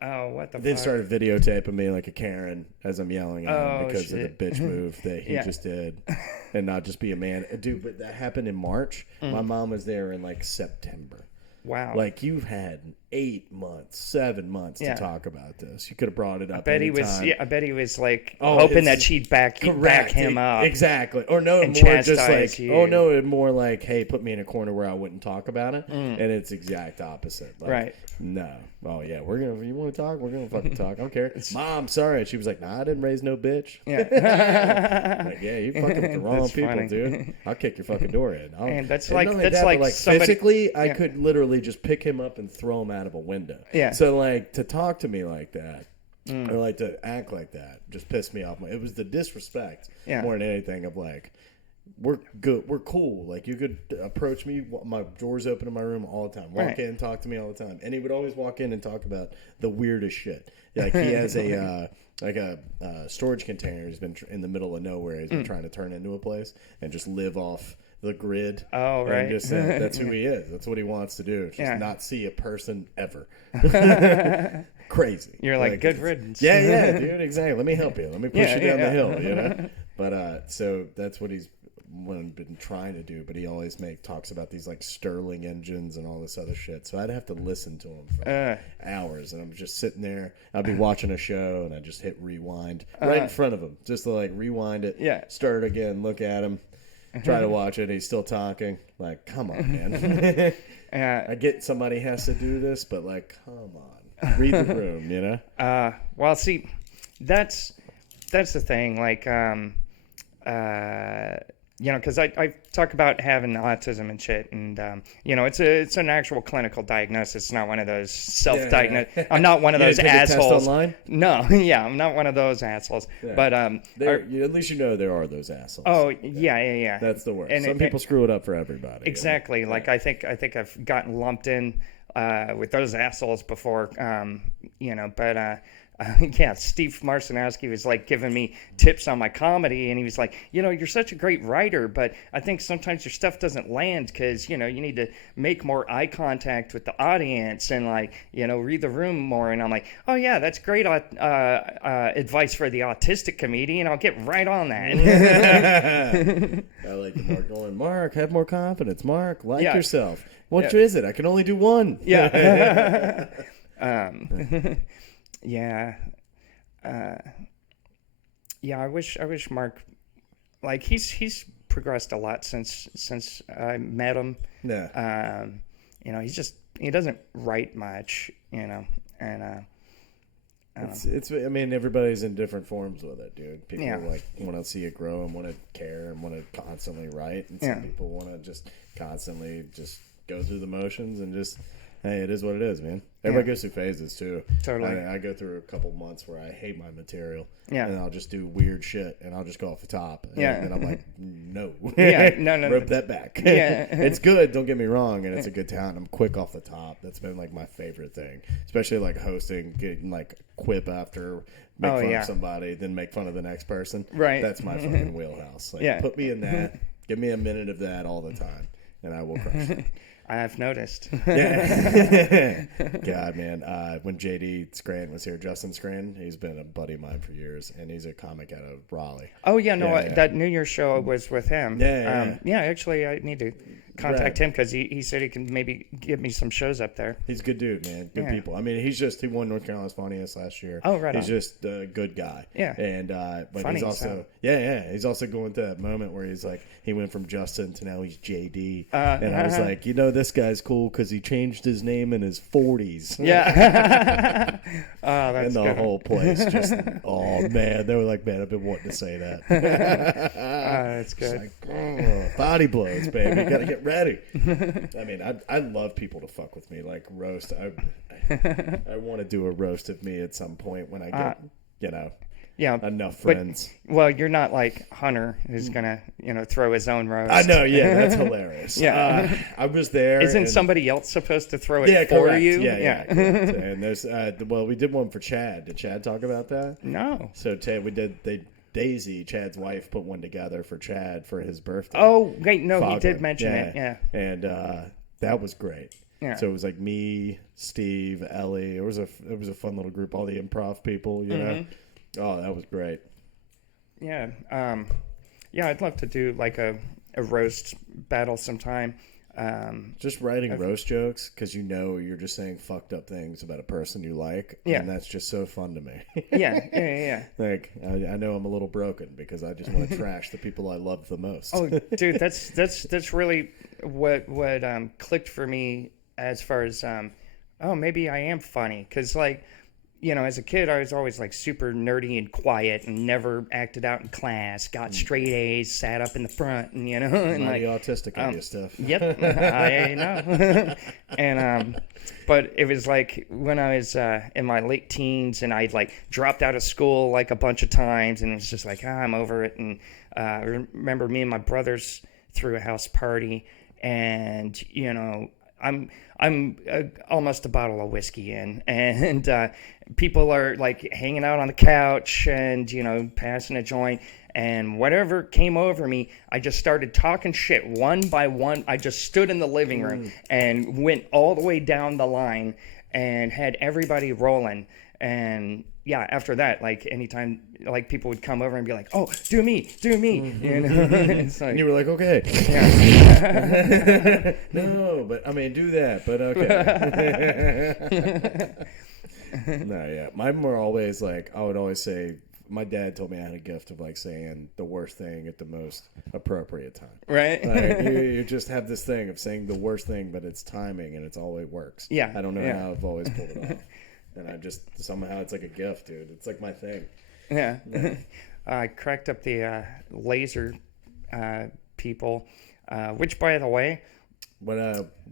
Oh, what the fuck? Then started videotaping me like a Karen as I'm yelling at him because of the bitch move that he just did. And not just be a man. Dude, but that happened in March. My mom was there in, like, September. Wow. Like, you've had 8 months, 7 months to talk about this. You could have brought it up. I bet he was like hoping that she'd back him up. Exactly. Or no, and more just like, you. more like, hey, put me in a corner where I wouldn't talk about it. And it's exact opposite. Like, right. No. Oh yeah, you want to talk? We're gonna fucking talk. I don't care. Mom, sorry. And she was like, nah, I didn't raise no bitch. Yeah. Like, yeah, you fucking with the wrong people, funny. Dude. I'll kick your fucking door in. And that's like somebody, physically, I could literally just pick him up and throw him out of a window. Yeah. So, like, to talk to me like that, or like to act like that, just pissed me off. It was the disrespect more than anything of, like, we're good, we're cool. Like, you could approach me, my door's open in my room all the time. Walk in, talk to me all the time. And he would always walk in and talk about the weirdest shit. Like, he has a storage container. He's been in the middle of nowhere. He's been trying to turn into a place and just live off the grid. Oh, right. And just that's who he is. That's what he wants to do. Just not see a person ever. Crazy. You're like good riddance. Yeah, dude, exactly. Let me help you. Let me push you down the hill, But so that's what he's been trying to do, but he always talks about these, like, Stirling engines and all this other shit. So I'd have to listen to him for hours, and I'm just sitting there. I'd be watching a show, and I just hit rewind right in front of him, just to, like, rewind it, start it again, look at him, try to watch it. He's still talking. Like, come on, man. I get somebody has to do this, but, like, come on, read the room, Well, see, that's the thing, like, because I talk about having autism and shit, and it's an actual clinical diagnosis. It's not one of those self-diagnosed. Yeah. I'm not one of those assholes. Test online? No, I'm not one of those assholes. Yeah. But at least there are those assholes. Oh yeah. That's the worst. And some people screw it up for everybody. Exactly. Like I think I've gotten lumped in with those assholes before. But. Steve Marcinowski was like giving me tips on my comedy, and he was like, you're such a great writer, but I think sometimes your stuff doesn't land because, you need to make more eye contact with the audience and, like, read the room more. And I'm like, oh yeah, that's great advice for the autistic comedian. I'll get right on that. I like the Mark going, Mark, have more confidence. Mark, yourself. What is it? I can only do one. Yeah. I wish Mark, like, he's progressed a lot since I met him. Yeah. He doesn't write much, and I mean, everybody's in different forms with it, dude. People like want to see it grow and want to care and want to constantly write, and some people want to just constantly just go through the motions and just, hey, it is what it is, man. Everybody goes through phases, too. Totally. I go through a couple months where I hate my material. Yeah. And I'll just do weird shit, and I'll just go off the top. And I'm like, no. No. Rope that back. Yeah. It's good, don't get me wrong, and it's a good talent. I'm quick off the top. That's been, like, my favorite thing. Especially, like, hosting, getting, like, quip after, make fun of somebody, then make fun of the next person. Right. That's my fucking wheelhouse. Like, put me in that. Give me a minute of that all the time, and I will crush it. I've noticed. Yeah. God, man. When JD Scranton was here, Justin Scranton, he's been a buddy of mine for years, and he's a comic out of Raleigh. Oh, yeah, no, that New Year's show was with him. Yeah. Actually, I need to contact him because he said he can maybe give me some shows up there. He's a good dude, man. Good people. I mean, he won North Carolina's Funniest last year. Oh, right. He's just a good guy. Yeah. And but funny, he's also he's also going through that moment where he's like, he went from Justin to now he's JD, and I was like, this guy's cool because he changed his name in his 40s. Yeah. Oh, that's and the good. whole place just, oh man, they were like, man, I've been wanting to say that. That's good. Like, oh, body blows, baby. Gotta get ready. I mean, I love people to fuck with me, like roast. I want to do a roast of me at some point when I get, enough friends. Well, you're not like Hunter, who's gonna, throw his own roast. I know, yeah, that's hilarious. Yeah, I was there. Isn't somebody else supposed to throw it for correct. you? Yeah. And there's, we did one for Chad. Did Chad talk about that? No. So Daisy, Chad's wife, put one together for Chad for his birthday. Oh, wait, no, he did mention it. Yeah. And that was great. Yeah. So it was like me, Steve, Ellie. It was a fun little group. All the improv people, you know. Oh, that was great. Yeah. I'd love to do like a roast battle sometime. Just writing roast jokes because you're just saying fucked up things about a person you like, and that's just so fun to me. Yeah. Like I know I'm a little broken because I just want to trash the people I love the most. Oh, dude, that's really what clicked for me as far as maybe I am funny because like. As a kid, I was always like super nerdy and quiet and never acted out in class, got straight A's, sat up in the front, and and mighty autistic of you, Steph. Yep, I know. And but it was like when I was in my late teens and I like dropped out of school like a bunch of times, and it was just like, I'm over it. And I remember me and my brothers threw a house party, and I'm almost a bottle of whiskey in, and people are like hanging out on the couch and passing a joint, and whatever came over me, I just started talking shit one by one. I just stood in the living room and went all the way down the line and had everybody rolling. And after that, like anytime like people would come over and be like, "Oh, do me," It's like, and you were like, "Okay." Yeah. No, but I mean, do that. But okay. No, yeah. Mine were always like, I would always say, my dad told me I had a gift of like saying the worst thing at the most appropriate time. Right. Like, you just have this thing of saying the worst thing, but it's timing and it's always works. Yeah. I don't know how I've always pulled it off. And I just, somehow it's like a gift, dude. It's like my thing. Yeah. I cracked up the laser people, which, by the way...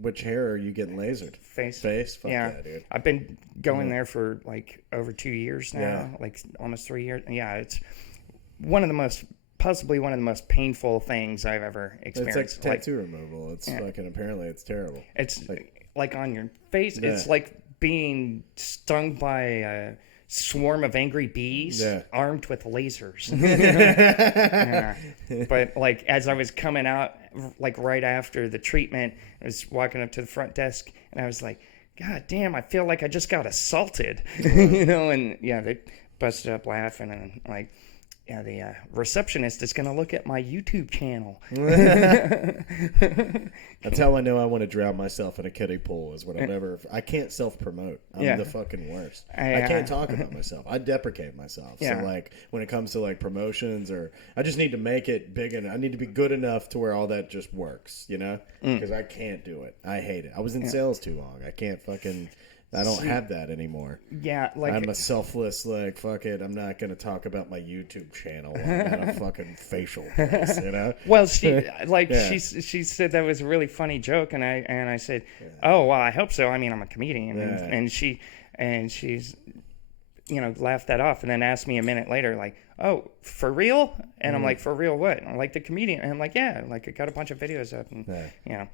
Which hair are you getting lasered? Face. Fuck yeah, dude. I've been going there for like over 2 years now, like almost 3 years. Yeah, it's possibly one of the most painful things I've ever experienced. It's like tattoo removal. It's fucking, apparently it's terrible. It's like on your face. Yeah. It's like being stung by a swarm of angry bees armed with lasers. But like as I was coming out, like right after the treatment, I was walking up to the front desk and I was like, God damn, I feel like I just got assaulted. And they busted up laughing and like, the receptionist is going to look at my YouTube channel. That's how I know I want to drown myself in a kiddie pool is whenever I can't self-promote. I'm the fucking worst. I can't talk about myself. I deprecate myself. So like when it comes to like promotions or I just need to make it big and I need to be good enough to where all that just works, because I can't do it. I hate it. I was in sales too long. I can't fucking... I don't have that anymore. Yeah, like I'm a selfless, like, fuck it, I'm not going to talk about my YouTube channel. I'm at a fucking facial place, Well, she she said that was a really funny joke, and I said, oh, well, I hope so. I mean, I'm a comedian, and she's laughed that off, and then asked me a minute later, like, oh, for real? And I'm like, for real what? And I'm like, the comedian. And I'm like, yeah, like I got a bunch of videos up, and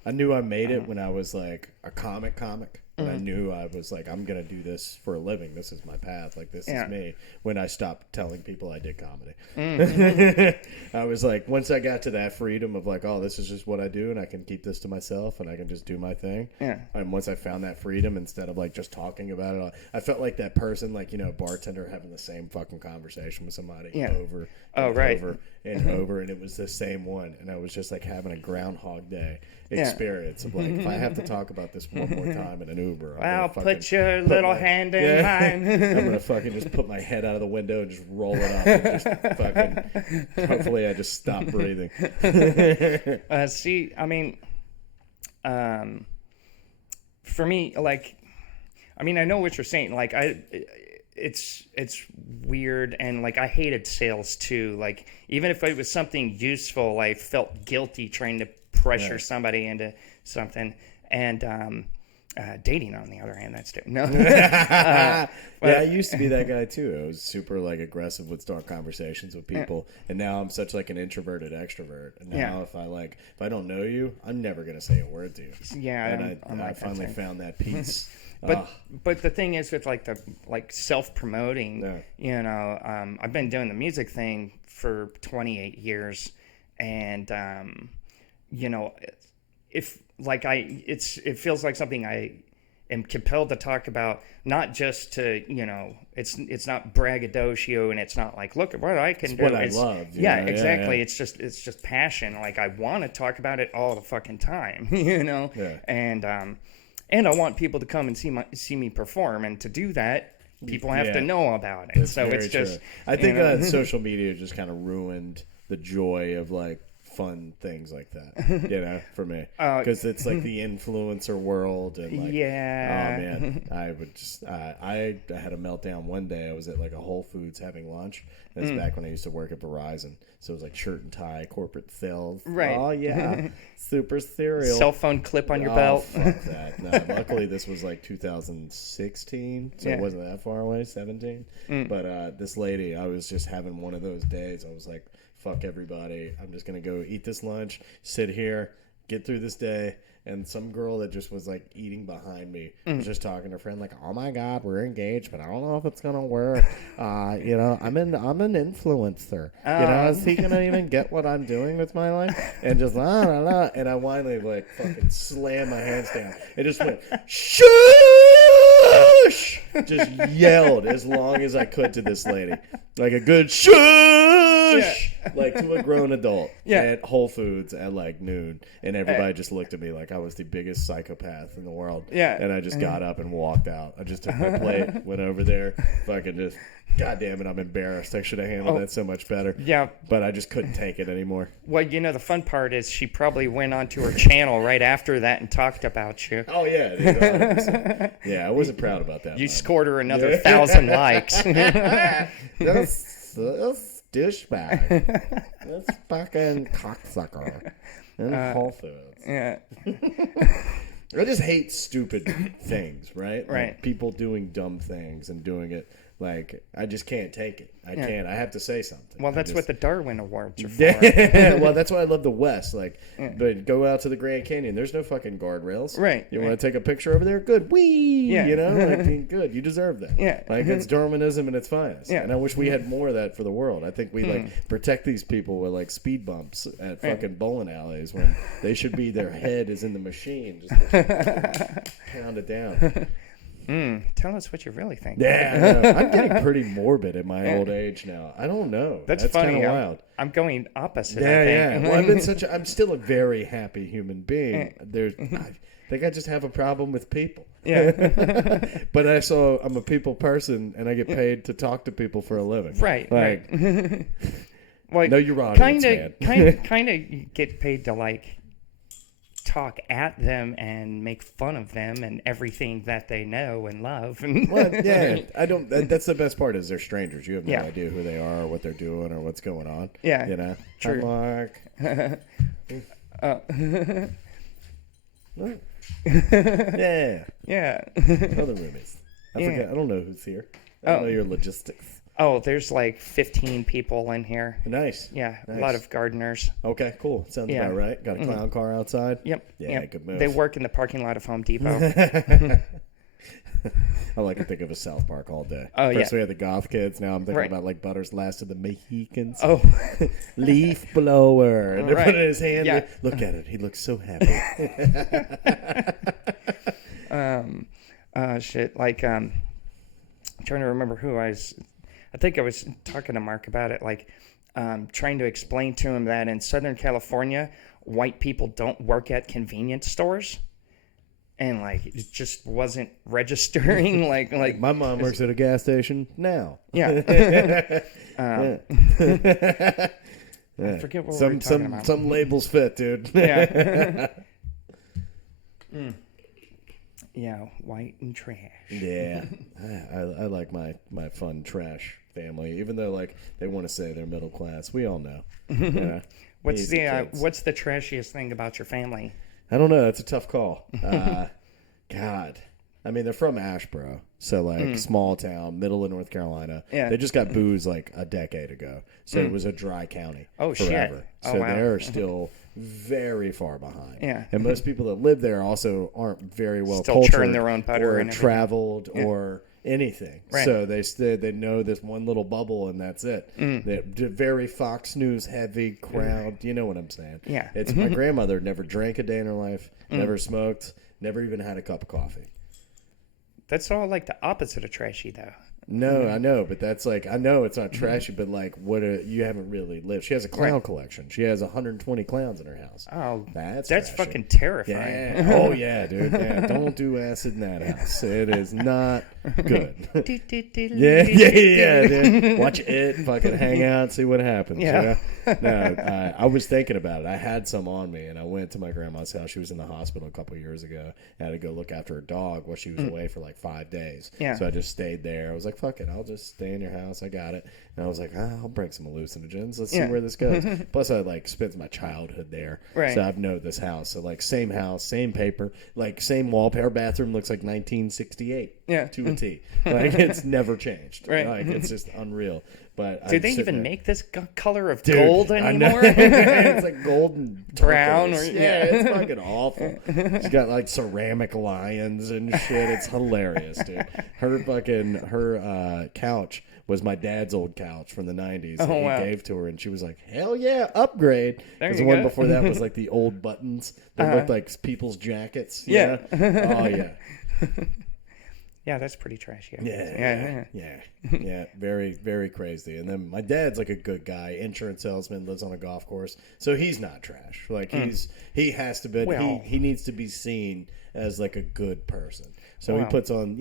I knew I made it when I was like a comic. And I knew I was like, I'm going to do this for a living. This is my path. Like, this is me. When I stopped telling people I did comedy. I was like, once I got to that freedom of like, oh, this is just what I do and I can keep this to myself and I can just do my thing. Yeah. And once I found that freedom, instead of like just talking about it, I felt like that person, like, you know, bartender having the same fucking conversation with somebody over and over and over. And it was the same one. And I was just like having a Groundhog Day experience of like, if I have to talk about this one more time in an Uber, I'll put your little hand in mine. I'm gonna fucking just put my head out of the window and just roll it up and just fucking hopefully I just stop breathing. See, I mean, for me, like, I mean, I know what you're saying. Like, it's weird, and like I hated sales too. Like, even if it was something useful, I felt guilty trying to pressure somebody into something. And dating, on the other hand, that's different. No. I used to be that guy too. I was super like aggressive with start conversations with people, and now I'm such like an introverted extrovert. And now if I don't know you, I'm never gonna say a word to you. Yeah, and I finally found that peace. But the thing is with like self-promoting, you know, I've been doing the music thing for 28 years, and you know, if like it feels like something I am compelled to talk about, not just to, you know, it's not braggadocio, and it's not like, look at what I can do. What I love. Exactly. Yeah. It's just passion. Like, I want to talk about it all the fucking time, you know. Yeah. And I want people to come and see me perform, and to do that, people have to know about it. That's so it's just, I think social media just kind of ruined the joy of like fun things like that, you know, for me, because it's like the influencer world, and like, oh man, I would just I had a meltdown one day. I was at like a Whole Foods having lunch. That's back when I used to work at Verizon, so it was like shirt and tie, corporate sales. Right. Oh yeah, super serial. Cell phone clip on your belt. Fuck that. No, luckily this was like 2016, so it wasn't that far away. 17. But this lady, I was just having one of those days. I was like, fuck everybody. I'm just going to go eat this lunch, sit here, get through this day. And some girl that just was like eating behind me was just talking to her friend like, oh my God, we're engaged, but I don't know if it's going to work. You know, I'm an influencer. You know, is he going to even get what I'm doing with my life? And just, I don't know. And I finally like fucking slammed my hands down. It just went, shush! Just yelled as long as I could to this lady. Like a good shush! Like to a grown adult at Whole Foods at like noon. And everybody just looked at me like I was the biggest psychopath in the world. And I just got up and walked out. I just took my plate, went over there, fucking just, God damn it, I'm embarrassed. I should have handled that so much better. Yeah. But I just couldn't take it anymore. Well, you know, the fun part is she probably went onto her channel right after that and talked about you. Oh, yeah. Dude, 100%. Yeah, I wasn't proud about that. You scored her another 1,000 likes. This douchebag. This fucking cocksucker. In Whole Foods. Yeah. I just hate stupid things, right? Right. Like people doing dumb things and doing it. Like, I just can't take it. I can't. I have to say something. Well, that's what the Darwin Awards are for. Well, that's why I love the West. Like, but go out to the Grand Canyon. There's no fucking guardrails. Right. You want to take a picture over there? Good. Whee! Yeah. You know? Like, being good. You deserve that. Yeah. Like, it's Darwinism at its finest. Yeah. And I wish we had more of that for the world. I think we, like, protect these people with, like, speed bumps at fucking bowling alleys when they should be, their head is in the machine. Just pound it down. Tell us what you really think. Yeah, I'm getting pretty morbid at my old age now. I don't know. That's funny. Kind of wild. I'm going opposite. Yeah. Well, I'm still a very happy human being. I think I just have a problem with people. Yeah. But I'm a people person, and I get paid to talk to people for a living. Right. Like, well, know your audience, man. Kind of get paid to like talk at them and make fun of them and everything that they know and love. Well, yeah, I don't. That's the best part is they're strangers. You have no idea who they are, or what they're doing, or what's going on. Yeah, you know. True. Hi, Mark. Yeah. Other roomies. I forget. I don't know who's here. I don't know your logistics. Oh, there's like 15 people in here. Nice. Yeah, nice. A lot of gardeners. Okay, cool. Sounds about right. Got a clown car outside? Yep. Yeah, good move. They work in the parking lot of Home Depot. I like to think of a South Park all day. Oh, First yeah. we had the goth kids. Now I'm thinking Right. about like Butter's Last of the Mohicans. Oh, Leaf blower. And they Right. put it in his hand. Yeah. Look at it. He looks so happy. shit. Like, I'm trying to remember who I think I was talking to Mark about it. Like, trying to explain to him that in Southern California, white people don't work at convenience stores. And like it just wasn't registering. like My mom works at a gas station now. yeah. Yeah. I forget what we were talking about. Some labels fit, dude. Yeah. Yeah, white and trash. Yeah, I like my fun trash family, even though like they want to say they're middle class. We all know. Yeah. What's Easy the kids. what's the trashiest thing about your family? I don't know. That's a tough call. God. I mean, they're from Asheboro, so like small town, middle of North Carolina. Yeah. They just got boozed like a decade ago, so it was a dry county Oh, shit. forever. Oh, So wow. they're still very far behind. Yeah. And most people that live there also aren't very well Still cultured churn their own butter or and everything. traveled or anything. Right. So they know this one little bubble and that's it. They're very Fox News heavy crowd. You know what I'm saying? Yeah. It's my grandmother never drank a day in her life, never smoked, never even had a cup of coffee. That's all like the opposite of trashy, though. No, I know, but that's like I know it's not trashy, but like you haven't really lived. She has a clown collection. She has 120 clowns in her house. Oh, That's that's trashy. fucking terrifying. Yeah. Oh yeah, dude. Yeah. Don't do acid in that house. It is not good. Yeah, dude. Watch it. Fucking hang out, see what happens. Yeah. No, I was thinking about it. I had some on me, and I went to my grandma's house. She was in the hospital a couple of years ago. I had to go look after her dog while she was away for like 5 days. Yeah. So I just stayed there. I was like, fuck it, I'll just stay in your house. I got it. And I was like, I'll bring some hallucinogens. Let's see where this goes. Plus, I like spent my childhood there, Right. so I've known this house. So like, same house, same paper, like same wallpaper. Bathroom looks like 1968. Yeah. To a T. Like it's never changed. Right. Like it's just unreal. But Do they even make this color of Dude, gold I know. anymore? It's like gold and Brown turquoise. or- Yeah, yeah. it's fucking awful. She's got like ceramic lions and shit. It's hilarious, dude. Her couch was my dad's old couch from the 90s that Oh, he wow. gave to her, and she was like, hell yeah, upgrade. There 'Cause you the one go. before that was like the old buttons that looked like people's jackets. you Yeah. know? Oh yeah. Yeah, that's pretty trashy. I guess. Yeah. Very, very crazy. And then my dad's like a good guy, insurance salesman, lives on a golf course, so he's not trash. Like he has to be. Well- he needs to be seen as like a good person. So he Wow. puts on,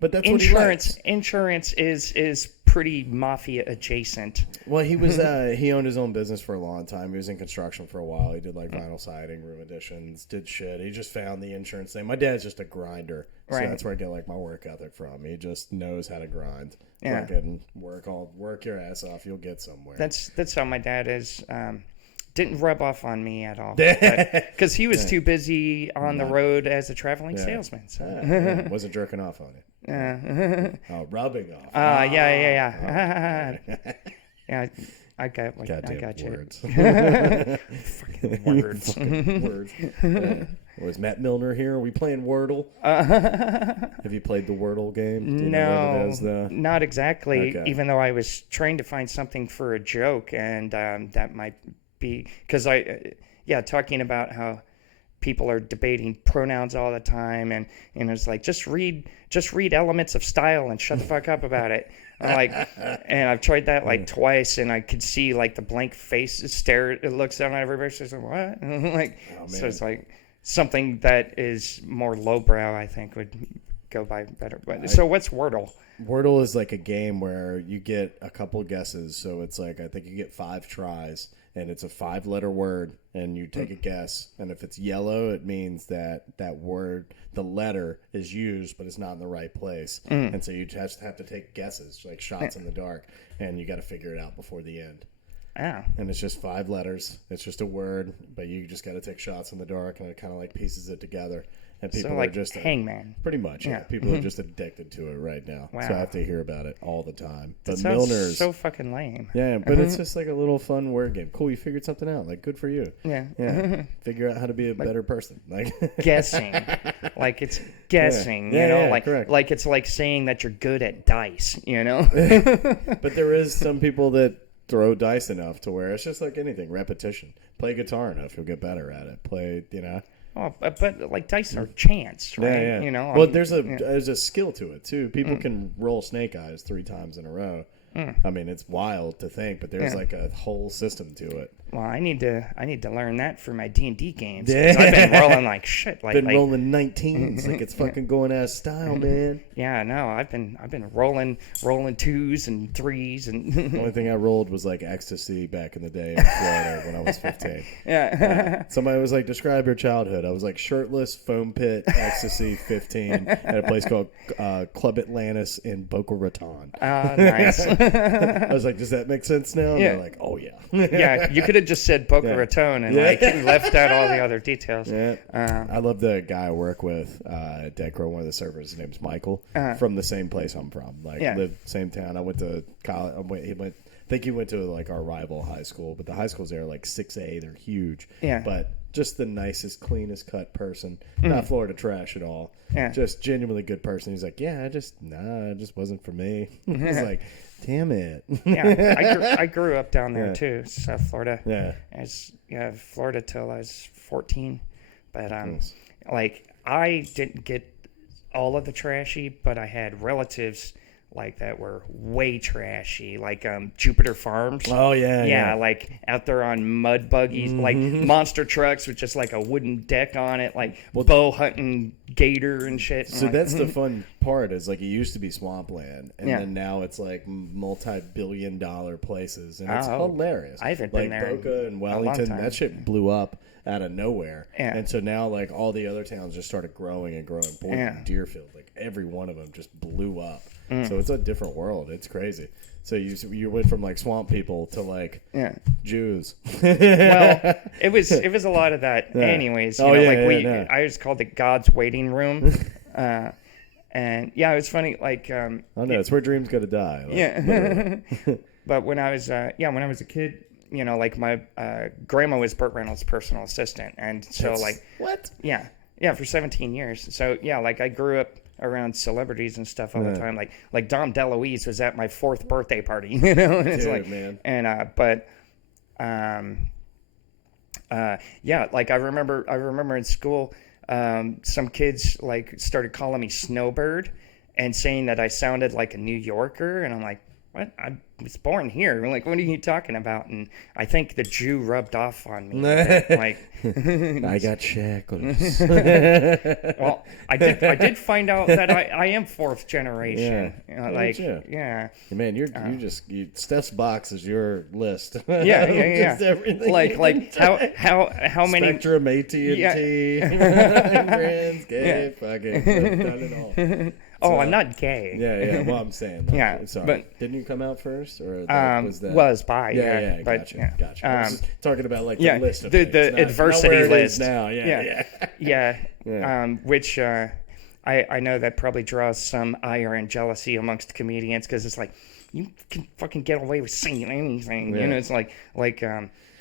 but that's Insurance. what he likes. Insurance is pretty mafia adjacent. Well, he was he owned his own business for a long time. He was in construction for a while. He did like vinyl siding, room additions, did shit. He just found the insurance thing. My dad's just a grinder, so Right. that's where I get like my work ethic from. He just knows how to grind. Yeah. Fucking work your ass off. You'll get somewhere. That's how my dad is. Didn't rub off on me at all because he was too busy on the road as a traveling salesman. So. Wasn't jerking off on it. Yeah. Rubbing off. Yeah. Yeah, I got you. Words. Fucking words. Fucking words. Was Matt Milner here? Are we playing Wordle? Have you played the Wordle game? Do you know what it is, though? Not exactly. Okay. Even though I was trying to find something for a joke, and that might be because talking about how people are debating pronouns all the time, and it's like just read Elements of Style and shut the fuck up about it. I'm like, and I've tried that like twice, and I could see like the blank face stare. It looks down at everybody. She's like, what? Like, so it's like something that is more lowbrow. I think would go by better. But so what's Wordle? Wordle is like a game where you get a couple guesses. So it's like, I think you get 5 tries, and it's a 5-letter word, and you take a guess. And if it's yellow, it means that word, the letter, is used, but it's not in the right place. And so you just have to take guesses, like shots in the dark, and you got to figure it out before the end. Oh. And it's just 5 letters. It's just a word, but you just got to take shots in the dark, and it kind of like pieces it together. And people so are like just Hangman. pretty much. Yeah, people are just addicted to it right now. Wow. So I have to hear about it all the time. But That sounds Milner's so fucking lame. yeah, but it's just like a little fun word game. Cool, you figured something out. Like, good for you. Yeah. Figure out how to be a better person. Like Guessing, like it's guessing. Yeah, you know, yeah, like correct. like it's like saying that you're good at dice. You know. But there is some people that throw dice enough to where it's just like anything, repetition. Play guitar enough, you'll get better at it. Play, you know. Oh, but like dice are chance, right? Yeah. You know. Well, there's a skill to it too. People can roll snake eyes 3 times in a row. I mean, it's wild to think, but there's like a whole system to it. Well, I need to learn that for my D&D games. 'Cause I've been rolling like shit. Like rolling 19s like it's fucking going out of style, man. Yeah, no, I've been rolling 2s and 3s and. The only thing I rolled was like ecstasy back in the day in Florida when I was 15. Yeah. Somebody was like, describe your childhood. I was like, shirtless, foam pit, ecstasy, 15 at a place called Club Atlantis in Boca Raton. Nice. I was like, does that make sense now? And Yeah. they're like, oh yeah. Yeah, you could have just said Boca Raton and like left out all the other details. Yeah. I love the guy I work with at Decro, one of the servers. His name's Michael, from the same place I'm from. Like, lived same town. I went to college. I think he went to like our rival high school, but the high schools there are like 6A. They're huge. Yeah. But just the nicest, cleanest cut person. Not Florida trash at all. Yeah. Just genuinely good person. He's like, yeah, it just wasn't for me. He's like, damn it. Yeah, I grew up down there too, South Florida. Yeah. Florida till I was 14, but like I didn't get all of the trashy, but I had relatives like that were way trashy, like Jupiter Farms. Oh yeah. Like out there on mud buggies, like monster trucks with just like a wooden deck on it, like bow hunting gator and shit. So that's the fun part is like it used to be swampland, and then now it's like multi-billion-dollar places, and it's hilarious. I haven't like been there Boca and Wellington, that shit blew up out of nowhere, and so now like all the other towns just started growing and growing. Boynton, Deerfield, like every one of them just blew up. So it's a different world. It's crazy. So you went from like swamp people to like Jews. Well, it was a lot of that. Anyways, I just called it God's waiting room. And yeah, it was funny. Like, I know it's where dreams go to die. Like, but when I was a kid, you know, like my grandma was Burt Reynolds' personal assistant, and so what? Yeah, for 17 years. So yeah, like I grew up around celebrities and stuff all the time. Like Dom DeLuise was at my 4th birthday party, you know. And it's man. And like I remember in school, some kids like started calling me Snowbird and saying that I sounded like a New Yorker, and I'm like, what? I was born here. Like, what are you talking about? And I think the Jew rubbed off on me. Like, I got shackles. Well, I did find out that I am 4th generation. Yeah. Man, Steph's box is your list. Yeah. Just everything. Like how many Spectrum, AT&T, friends, gay, fucking, I've done it all. Oh, I'm not gay. Yeah. Well, I'm saying. Like, sorry. But didn't you come out first, or was bi? Yeah. But, gotcha. I was talking about like the list of the things, adversity not where list it is now. Yeah. Which I know that probably draws some ire and jealousy amongst comedians, because it's like, you can fucking get away with saying anything. You know, it's like.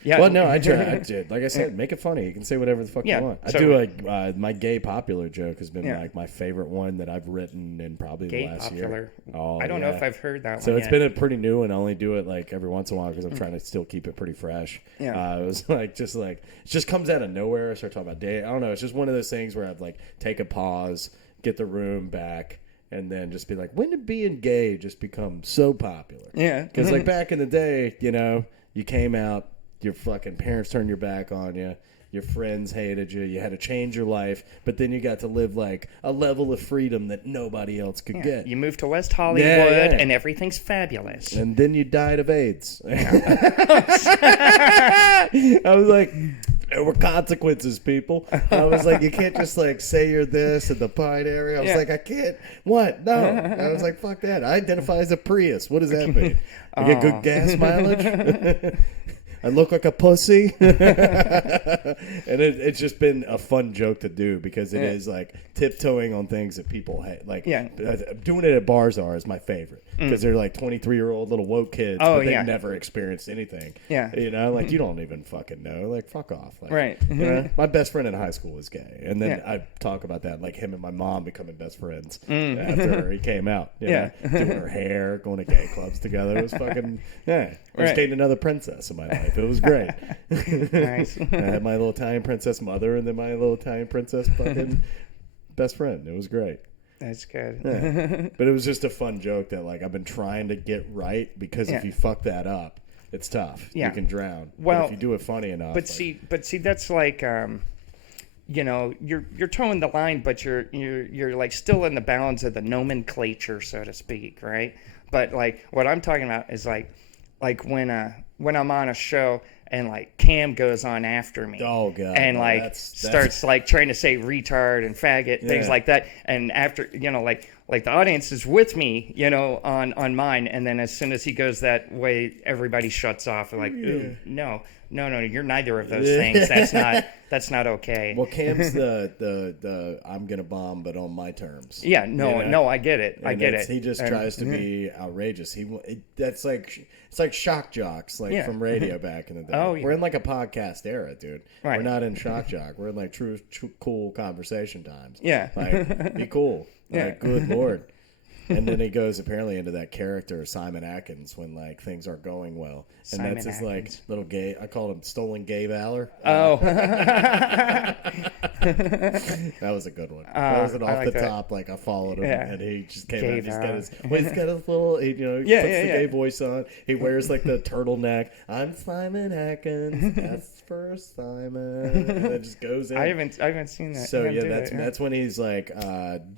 Yeah. Well, no, I did. Like I said, make it funny. You can say whatever the fuck you want. I do like my gay popular joke has been like my favorite one that I've written in probably the last year. Oh, I don't know if I've heard that one. So it's been a pretty new one. I only do it like every once in a while because I'm trying to still keep it pretty fresh. Yeah. It was like it just comes out of nowhere. I start talking about day. I don't know. It's just one of those things where I'd like take a pause, get the room back, and then just be like, when did being gay just become so popular? Yeah. Because like back in the day, you know, you came out. Your fucking parents turned your back on you. Your friends hated you. You had to change your life. But then you got to live like a level of freedom that nobody else could get. You moved to West Hollywood and everything's fabulous. And then you died of AIDS. I was like, there were consequences, people. I was like, you can't just like say you're this in the Pine area. I was like, I can't. What? No. I was like, fuck that. I identify as a Prius. What does that mean? I get good gas mileage? I look like a pussy. And it's just been a fun joke to do because it is like tiptoeing on things that people hate. Like doing it at bars is my favorite because they're like 23-year-old little woke kids, but they've never experienced anything. Yeah. You know, like you don't even fucking know. Like fuck off. Like, right. You know, my best friend in high school was gay, and then I talk about that, like him and my mom becoming best friends after he came out. You know, doing her hair, going to gay clubs together. It was fucking I was dating another princess in my life. It was great. Nice. I had my little Italian princess mother, and then my little Italian princess fucking best friend. It was great. That's good. Yeah. But it was just a fun joke that like I've been trying to get right because if you fuck that up, it's tough. You can drown. Well, but if you do it funny enough. But see, that's like, you know, you're towing the line, but you're like still in the bounds of the nomenclature, so to speak, right? But like what I'm talking about is like when I'm on a show and like Cam goes on after me. Oh god. And like that's... starts like trying to say retard and faggot, things like that. And after, you know, like the audience is with me, you know, on mine, and then as soon as he goes that way, everybody shuts off. Like, ooh, no, you're neither of those things. That's not okay. Well, Cam's the I'm gonna bomb, but on my terms. Yeah, no, I get it. I get it. He just tries to be outrageous. That's like it's like shock jocks, like from radio back in the day. Oh, yeah. We're in like a podcast era, dude. Right. We're not in shock jock. We're in like true cool conversation times. Yeah. Like be cool. Yeah. Like, good lord. And then he goes apparently into that character Simon Atkins when like things aren't going well, and Simon that's his Atkins. like little gay. I call him stolen gay valor. Oh, That was a good one. That was an off like the that. top. Like I followed him, and he just came Gay out. He's got valor. he's got his little, he, you know, he puts the gay voice on. He wears like the turtleneck. I'm Simon Atkins. That's for Simon. And it just goes in. I haven't seen that. So yeah, that's when he's like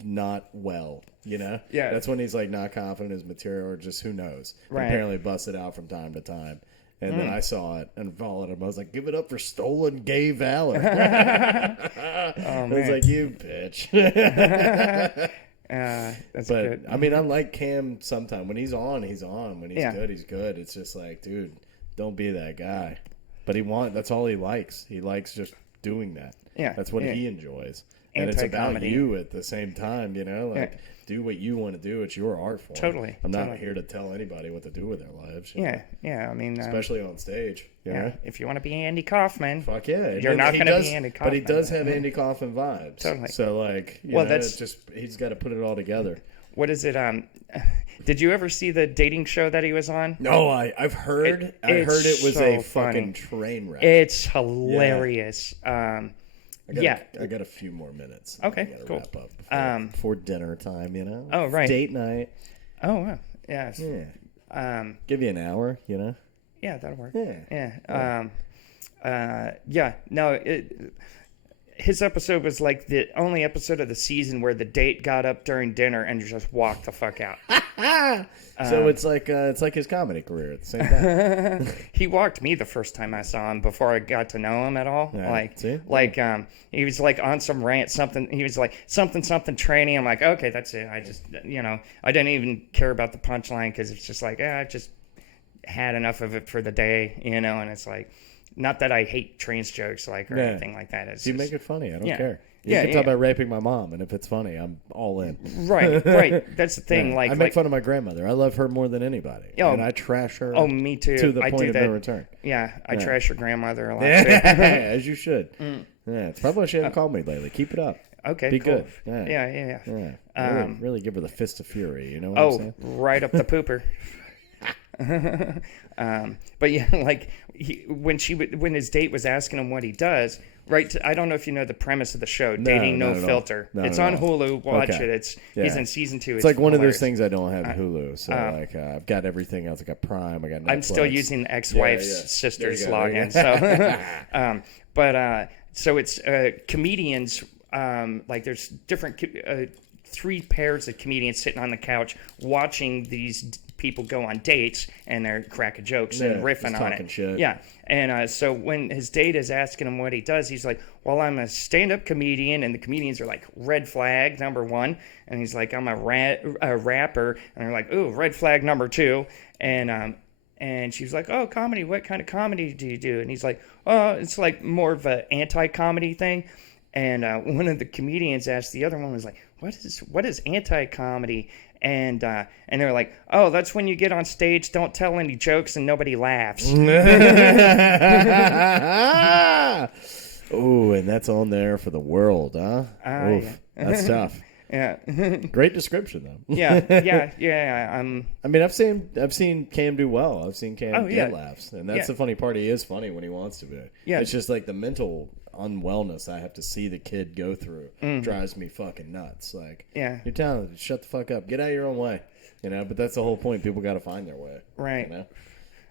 not well. You know, that's when he's like not confident in his material, or just who knows. Right. Apparently busted out from time to time. And then I saw it and followed him. I was like, give it up for stolen gay valor. I was like, you bitch. That's but good. I mean, unlike Cam, sometimes when he's on, he's on. When he's good, he's good. It's just like, dude, don't be that guy. But that's all he likes. He likes just doing that. Yeah. That's what he enjoys. And it's about you at the same time, you know? Like, do what you want to do. It's your art form. Totally. I'm not here to tell anybody what to do with their lives. Yeah. I mean... especially on stage. You know? If you want to be Andy Kaufman... Fuck yeah. You're not going to be Andy Kaufman. But he does have Andy Kaufman vibes. Totally. So, like, you know, it's just... He's got to put it all together. What is it? Did you ever see the dating show that he was on? No, I've heard. I heard it was a fucking train wreck. It's hilarious. I got a few more minutes. Okay, cool. Wrap up before dinner time, you know? Oh, right. Date night. Oh, wow. Yes. Yeah. Give you an hour, you know? Yeah, that'll work. Yeah. No, his episode was like the only episode of the season where the date got up during dinner and just walked the fuck out. So it's like his comedy career at the same time. He walked me the first time I saw him before I got to know him at all. Yeah, He was like on some rant, something. He was like something training. I'm like, okay, that's it. I just, you know, I didn't even care about the punchline because it's just like, I just had enough of it for the day, you know. And it's like, not that I hate trans jokes or anything like that. It's you just, make it funny. I don't care. You Yeah, can talk about raping my mom, and if it's funny, I'm all in. Right. That's the thing. I make fun of my grandmother. I love her more than anybody, and I trash her. Oh, me too. To the I point do of that. no return. Yeah, I trash your grandmother a lot too. As you should. Yeah, it's probably why she hasn't called me lately. Keep it up. Okay, Be cool. good. Yeah. Really give her the fist of fury. You know what I'm saying? Right up the pooper. But yeah, like when his date was asking him what he does, right? I don't know if you know the premise of the show, Dating No Filter. It's on Hulu. Watch it. He's in season 2. It's like one of those things I don't have Hulu, so I've got everything else. I got Prime. I got Netflix. I'm still using the ex-wife's sister's login. So, so it's comedians. Like there's different 3 pairs of comedians sitting on the couch watching these people go on dates, and they're cracking jokes and riffing on it. Shit. Yeah, and so when his date is asking him what he does, he's like, "Well, I'm a stand-up comedian," and the comedians are like, "Red flag number 1," and he's like, "I'm a rapper," and they're like, "Ooh, red flag number 2," and And she was like, "Oh, comedy. What kind of comedy do you do?" And he's like, "Oh, it's like more of an anti-comedy thing." And one of the comedians asked the other one, was like, "What is anti-comedy?" And they're like, "Oh, that's when you get on stage, don't tell any jokes, and nobody laughs." Oh, and that's on there for the world, huh? Oof, Yeah. That's tough. Yeah. Great description, though. Yeah. I mean, I've seen Cam do well. I've seen Cam get yeah. laughs, and that's the funny part. He is funny when he wants to be. Yeah. It's just like the mental unwellness I have to see the kid go through drives me fucking nuts. Like, Yeah. you're talented. Shut the fuck up. Get out of your own way. You know. But that's the whole point. People got to find their way. Right. You know.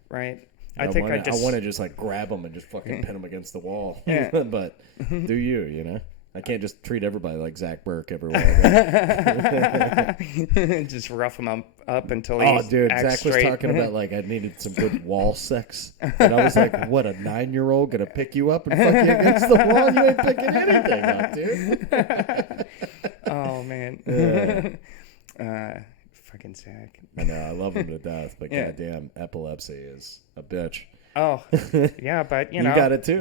Right. I want to just like grab them and just fucking pin them against the wall. Yeah. But do you know? I can't just treat everybody like Zach Burke everywhere. Just rough him up until Oh, he dude, acts Zach was straight. talking about like I needed some good wall sex, and I was like, "What, a 9-year-old gonna pick you up and fuck you against the wall? You ain't picking anything up, dude." Oh man, fucking Zach. I know, I love him to death, but goddamn, epilepsy is a bitch. Oh, yeah, but you know, You got it too.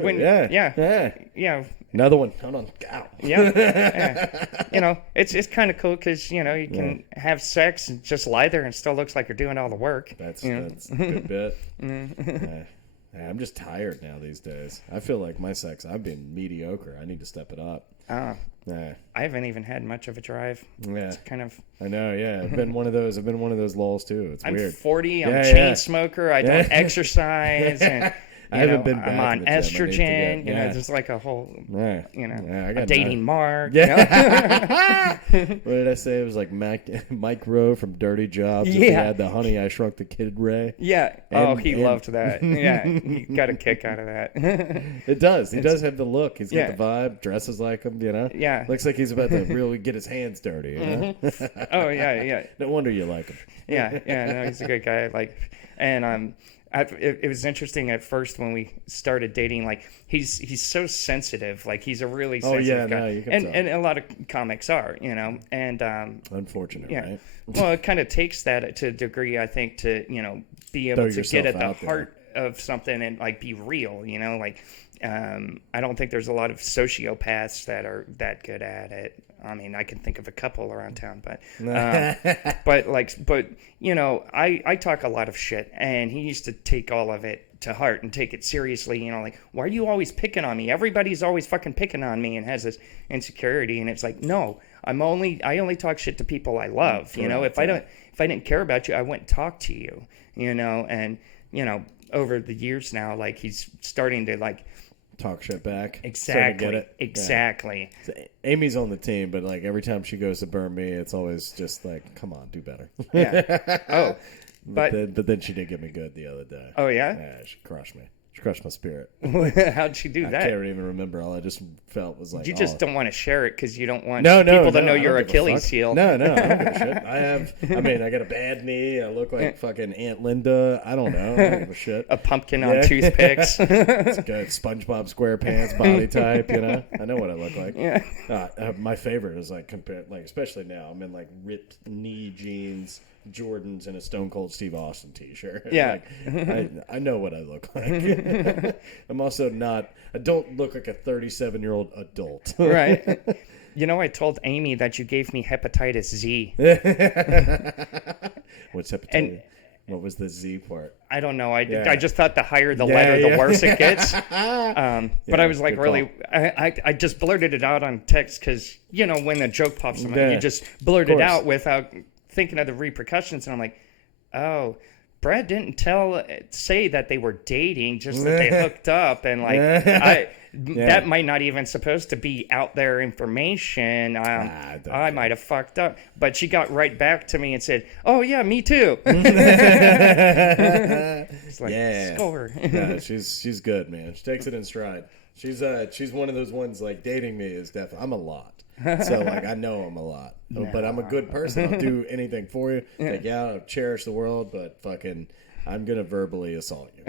Yeah. Another one. Hold on. Ow. Yeah. You know, it's kind of cool because you know you can have sex and just lie there and still looks like you're doing all the work. That's a good bit. I'm just tired now these days. I feel like my sex, I've been mediocre. I need to step it up. I haven't even had much of a drive. Yeah. It's kind of. I know. Yeah. I've been one of those lulls too. It's weird. I'm 40. I'm a chain smoker. I don't exercise. And, I haven't been back I'm on in the gym. estrogen. You know, there's like a whole, I got a dating mark. Yeah. You know? What did I say? It was like Mike Rowe from Dirty Jobs. He had the Honey, I Shrunk the Kid Ray. Yeah. He loved that. Yeah. He got a kick out of that. It does. He does have the look. He's got the vibe. Dresses like him, you know? Yeah. Looks like he's about to really get his hands dirty, you know? Oh, yeah. No wonder you like him. Yeah. No, he's a good guy. And it was interesting at first when we started dating. Like he's so sensitive. Like he's a really sensitive guy. No, you can tell. And a lot of comics are, you know. And unfortunate, right? Well, it kind of takes that to a degree, I think, to be able to get at the heart of something and like be real. You know, like I don't think there's a lot of sociopaths that are that good at it. I mean, I can think of a couple around town, but I talk a lot of shit, and he used to take all of it to heart and take it seriously. You know, like, why are you always picking on me? Everybody's always fucking picking on me, and has this insecurity. And it's like, no, I only talk shit to people I love. You know, if I didn't care about you, I wouldn't talk to you. You know, and over the years now, like he's starting to like. Talk shit back. Exactly. Get it. Exactly. Yeah. So Amy's on the team, but like every time she goes to burn me, it's always just like, come on, do better. Yeah. Oh, but then she did get me good the other day. Oh yeah. Yeah, she crushed me. She crushed my spirit. How'd she do that? I can't even remember. All I just felt was like, you just don't want to share it because you don't want people to know your Achilles heel. No, I don't give a shit. I got a bad knee. I look like fucking Aunt Linda. I don't know. I don't give a shit. A pumpkin on toothpicks. It's good. SpongeBob SquarePants body type. You know, I know what I look like. Yeah. My favorite is like especially now. I'm in like ripped knee jeans, Jordans, and a Stone Cold Steve Austin t-shirt. Yeah. Like, I know what I look like. I'm also not. I don't look like a 37-year-old adult. Right. You know, I told Amy that you gave me hepatitis Z. What's hepatitis? What was the Z part? I don't know. I just thought the higher the letter, the worse it gets. But I was like, really, I just blurted it out on text because, when a joke pops up, you just blurt it out without thinking of the repercussions. And I'm like, oh, Brad didn't say that they were dating, just that they hooked up. And like, that might not even supposed to be out there information. I might have fucked up. But she got right back to me and said, oh yeah, me too. It's like, score. No, she's good, man. She takes it in stride. She's one of those ones like dating me is definitely, I'm a lot. So like I know I'm a lot, but I'm a good person. I'll do anything for you. Like I'll cherish the world, but fucking I'm gonna verbally assault you.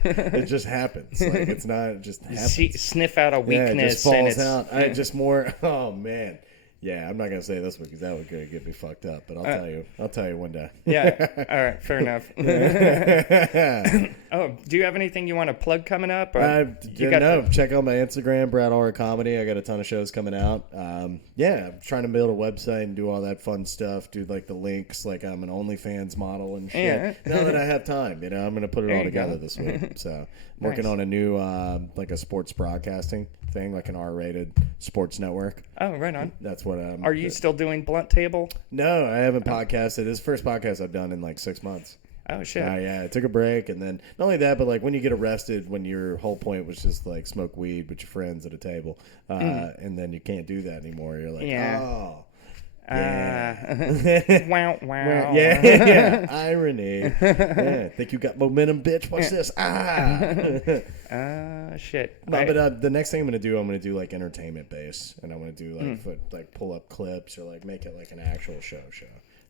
It just happens. Like it's not it just happens. Sniff out a weakness. Yeah, it just falls out. I just more. Oh man, Yeah, I'm not gonna say this one because that would get me fucked up. But I'll tell you. I'll tell you one day. Yeah. All right. Fair enough. Oh, do you have anything you want to plug coming up? Or Check out my Instagram, Brad Allred Comedy. I got a ton of shows coming out. Yeah, I'm trying to build a website and do all that fun stuff. Do like the links, like I'm an OnlyFans model and shit. Yeah. Now that I have time, I'm gonna put it all together this week. So I'm working on a new like a sports broadcasting thing, like an R-rated sports network. Oh, right on. That's what I'm. Are you still doing Blunt Table? No, I haven't podcasted. This is the first podcast I've done in like 6 months. Oh, shit. Yeah, I took a break, and then not only that, but like when you get arrested, when your whole point was just like smoke weed with your friends at a table, and then you can't do that anymore. You're like, oh. Yeah. Wow, wow. Yeah. Irony. Yeah. Think you got momentum, bitch? Watch this. Shit. But the next thing I'm gonna do like entertainment base, and I'm gonna do like pull up clips or like make it like an actual show.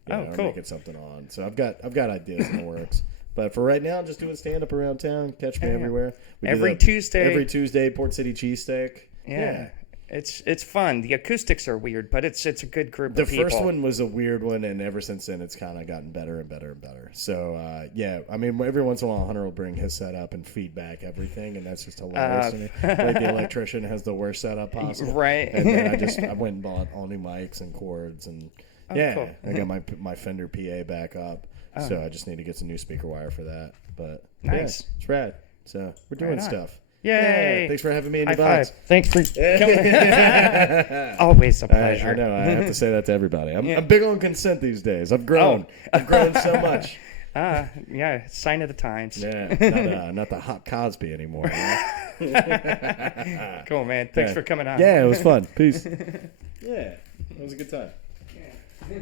Or cool. Make it something on. So I've got ideas in the works. But for right now, I'm just doing stand up around town. Catch me everywhere. Every Tuesday, Port City Cheesesteak. Yeah. It's fun. The acoustics are weird, but it's a good group of people. The first one was a weird one, and ever since then, it's kind of gotten better and better and better. So, I mean, every once in a while, Hunter will bring his setup and feedback everything, and that's just hilarious to me. Like the electrician has the worst setup possible. Right. And then I went and bought all new mics and cords, and cool. I got my Fender PA back up, so I just need to get some new speaker wire for that. But nice. It's rad. So we're doing stuff. Yay! Thanks for having me in your High box. five. Thanks for coming. Always a pleasure. I know. I have to say that to everybody. I'm big on consent these days. I've grown. I've grown so much. Sign of the times. Yeah, not the hot Cosby anymore. Cool, man. Thanks for coming on. Yeah, it was fun. Peace. Yeah, it was a good time. Yeah.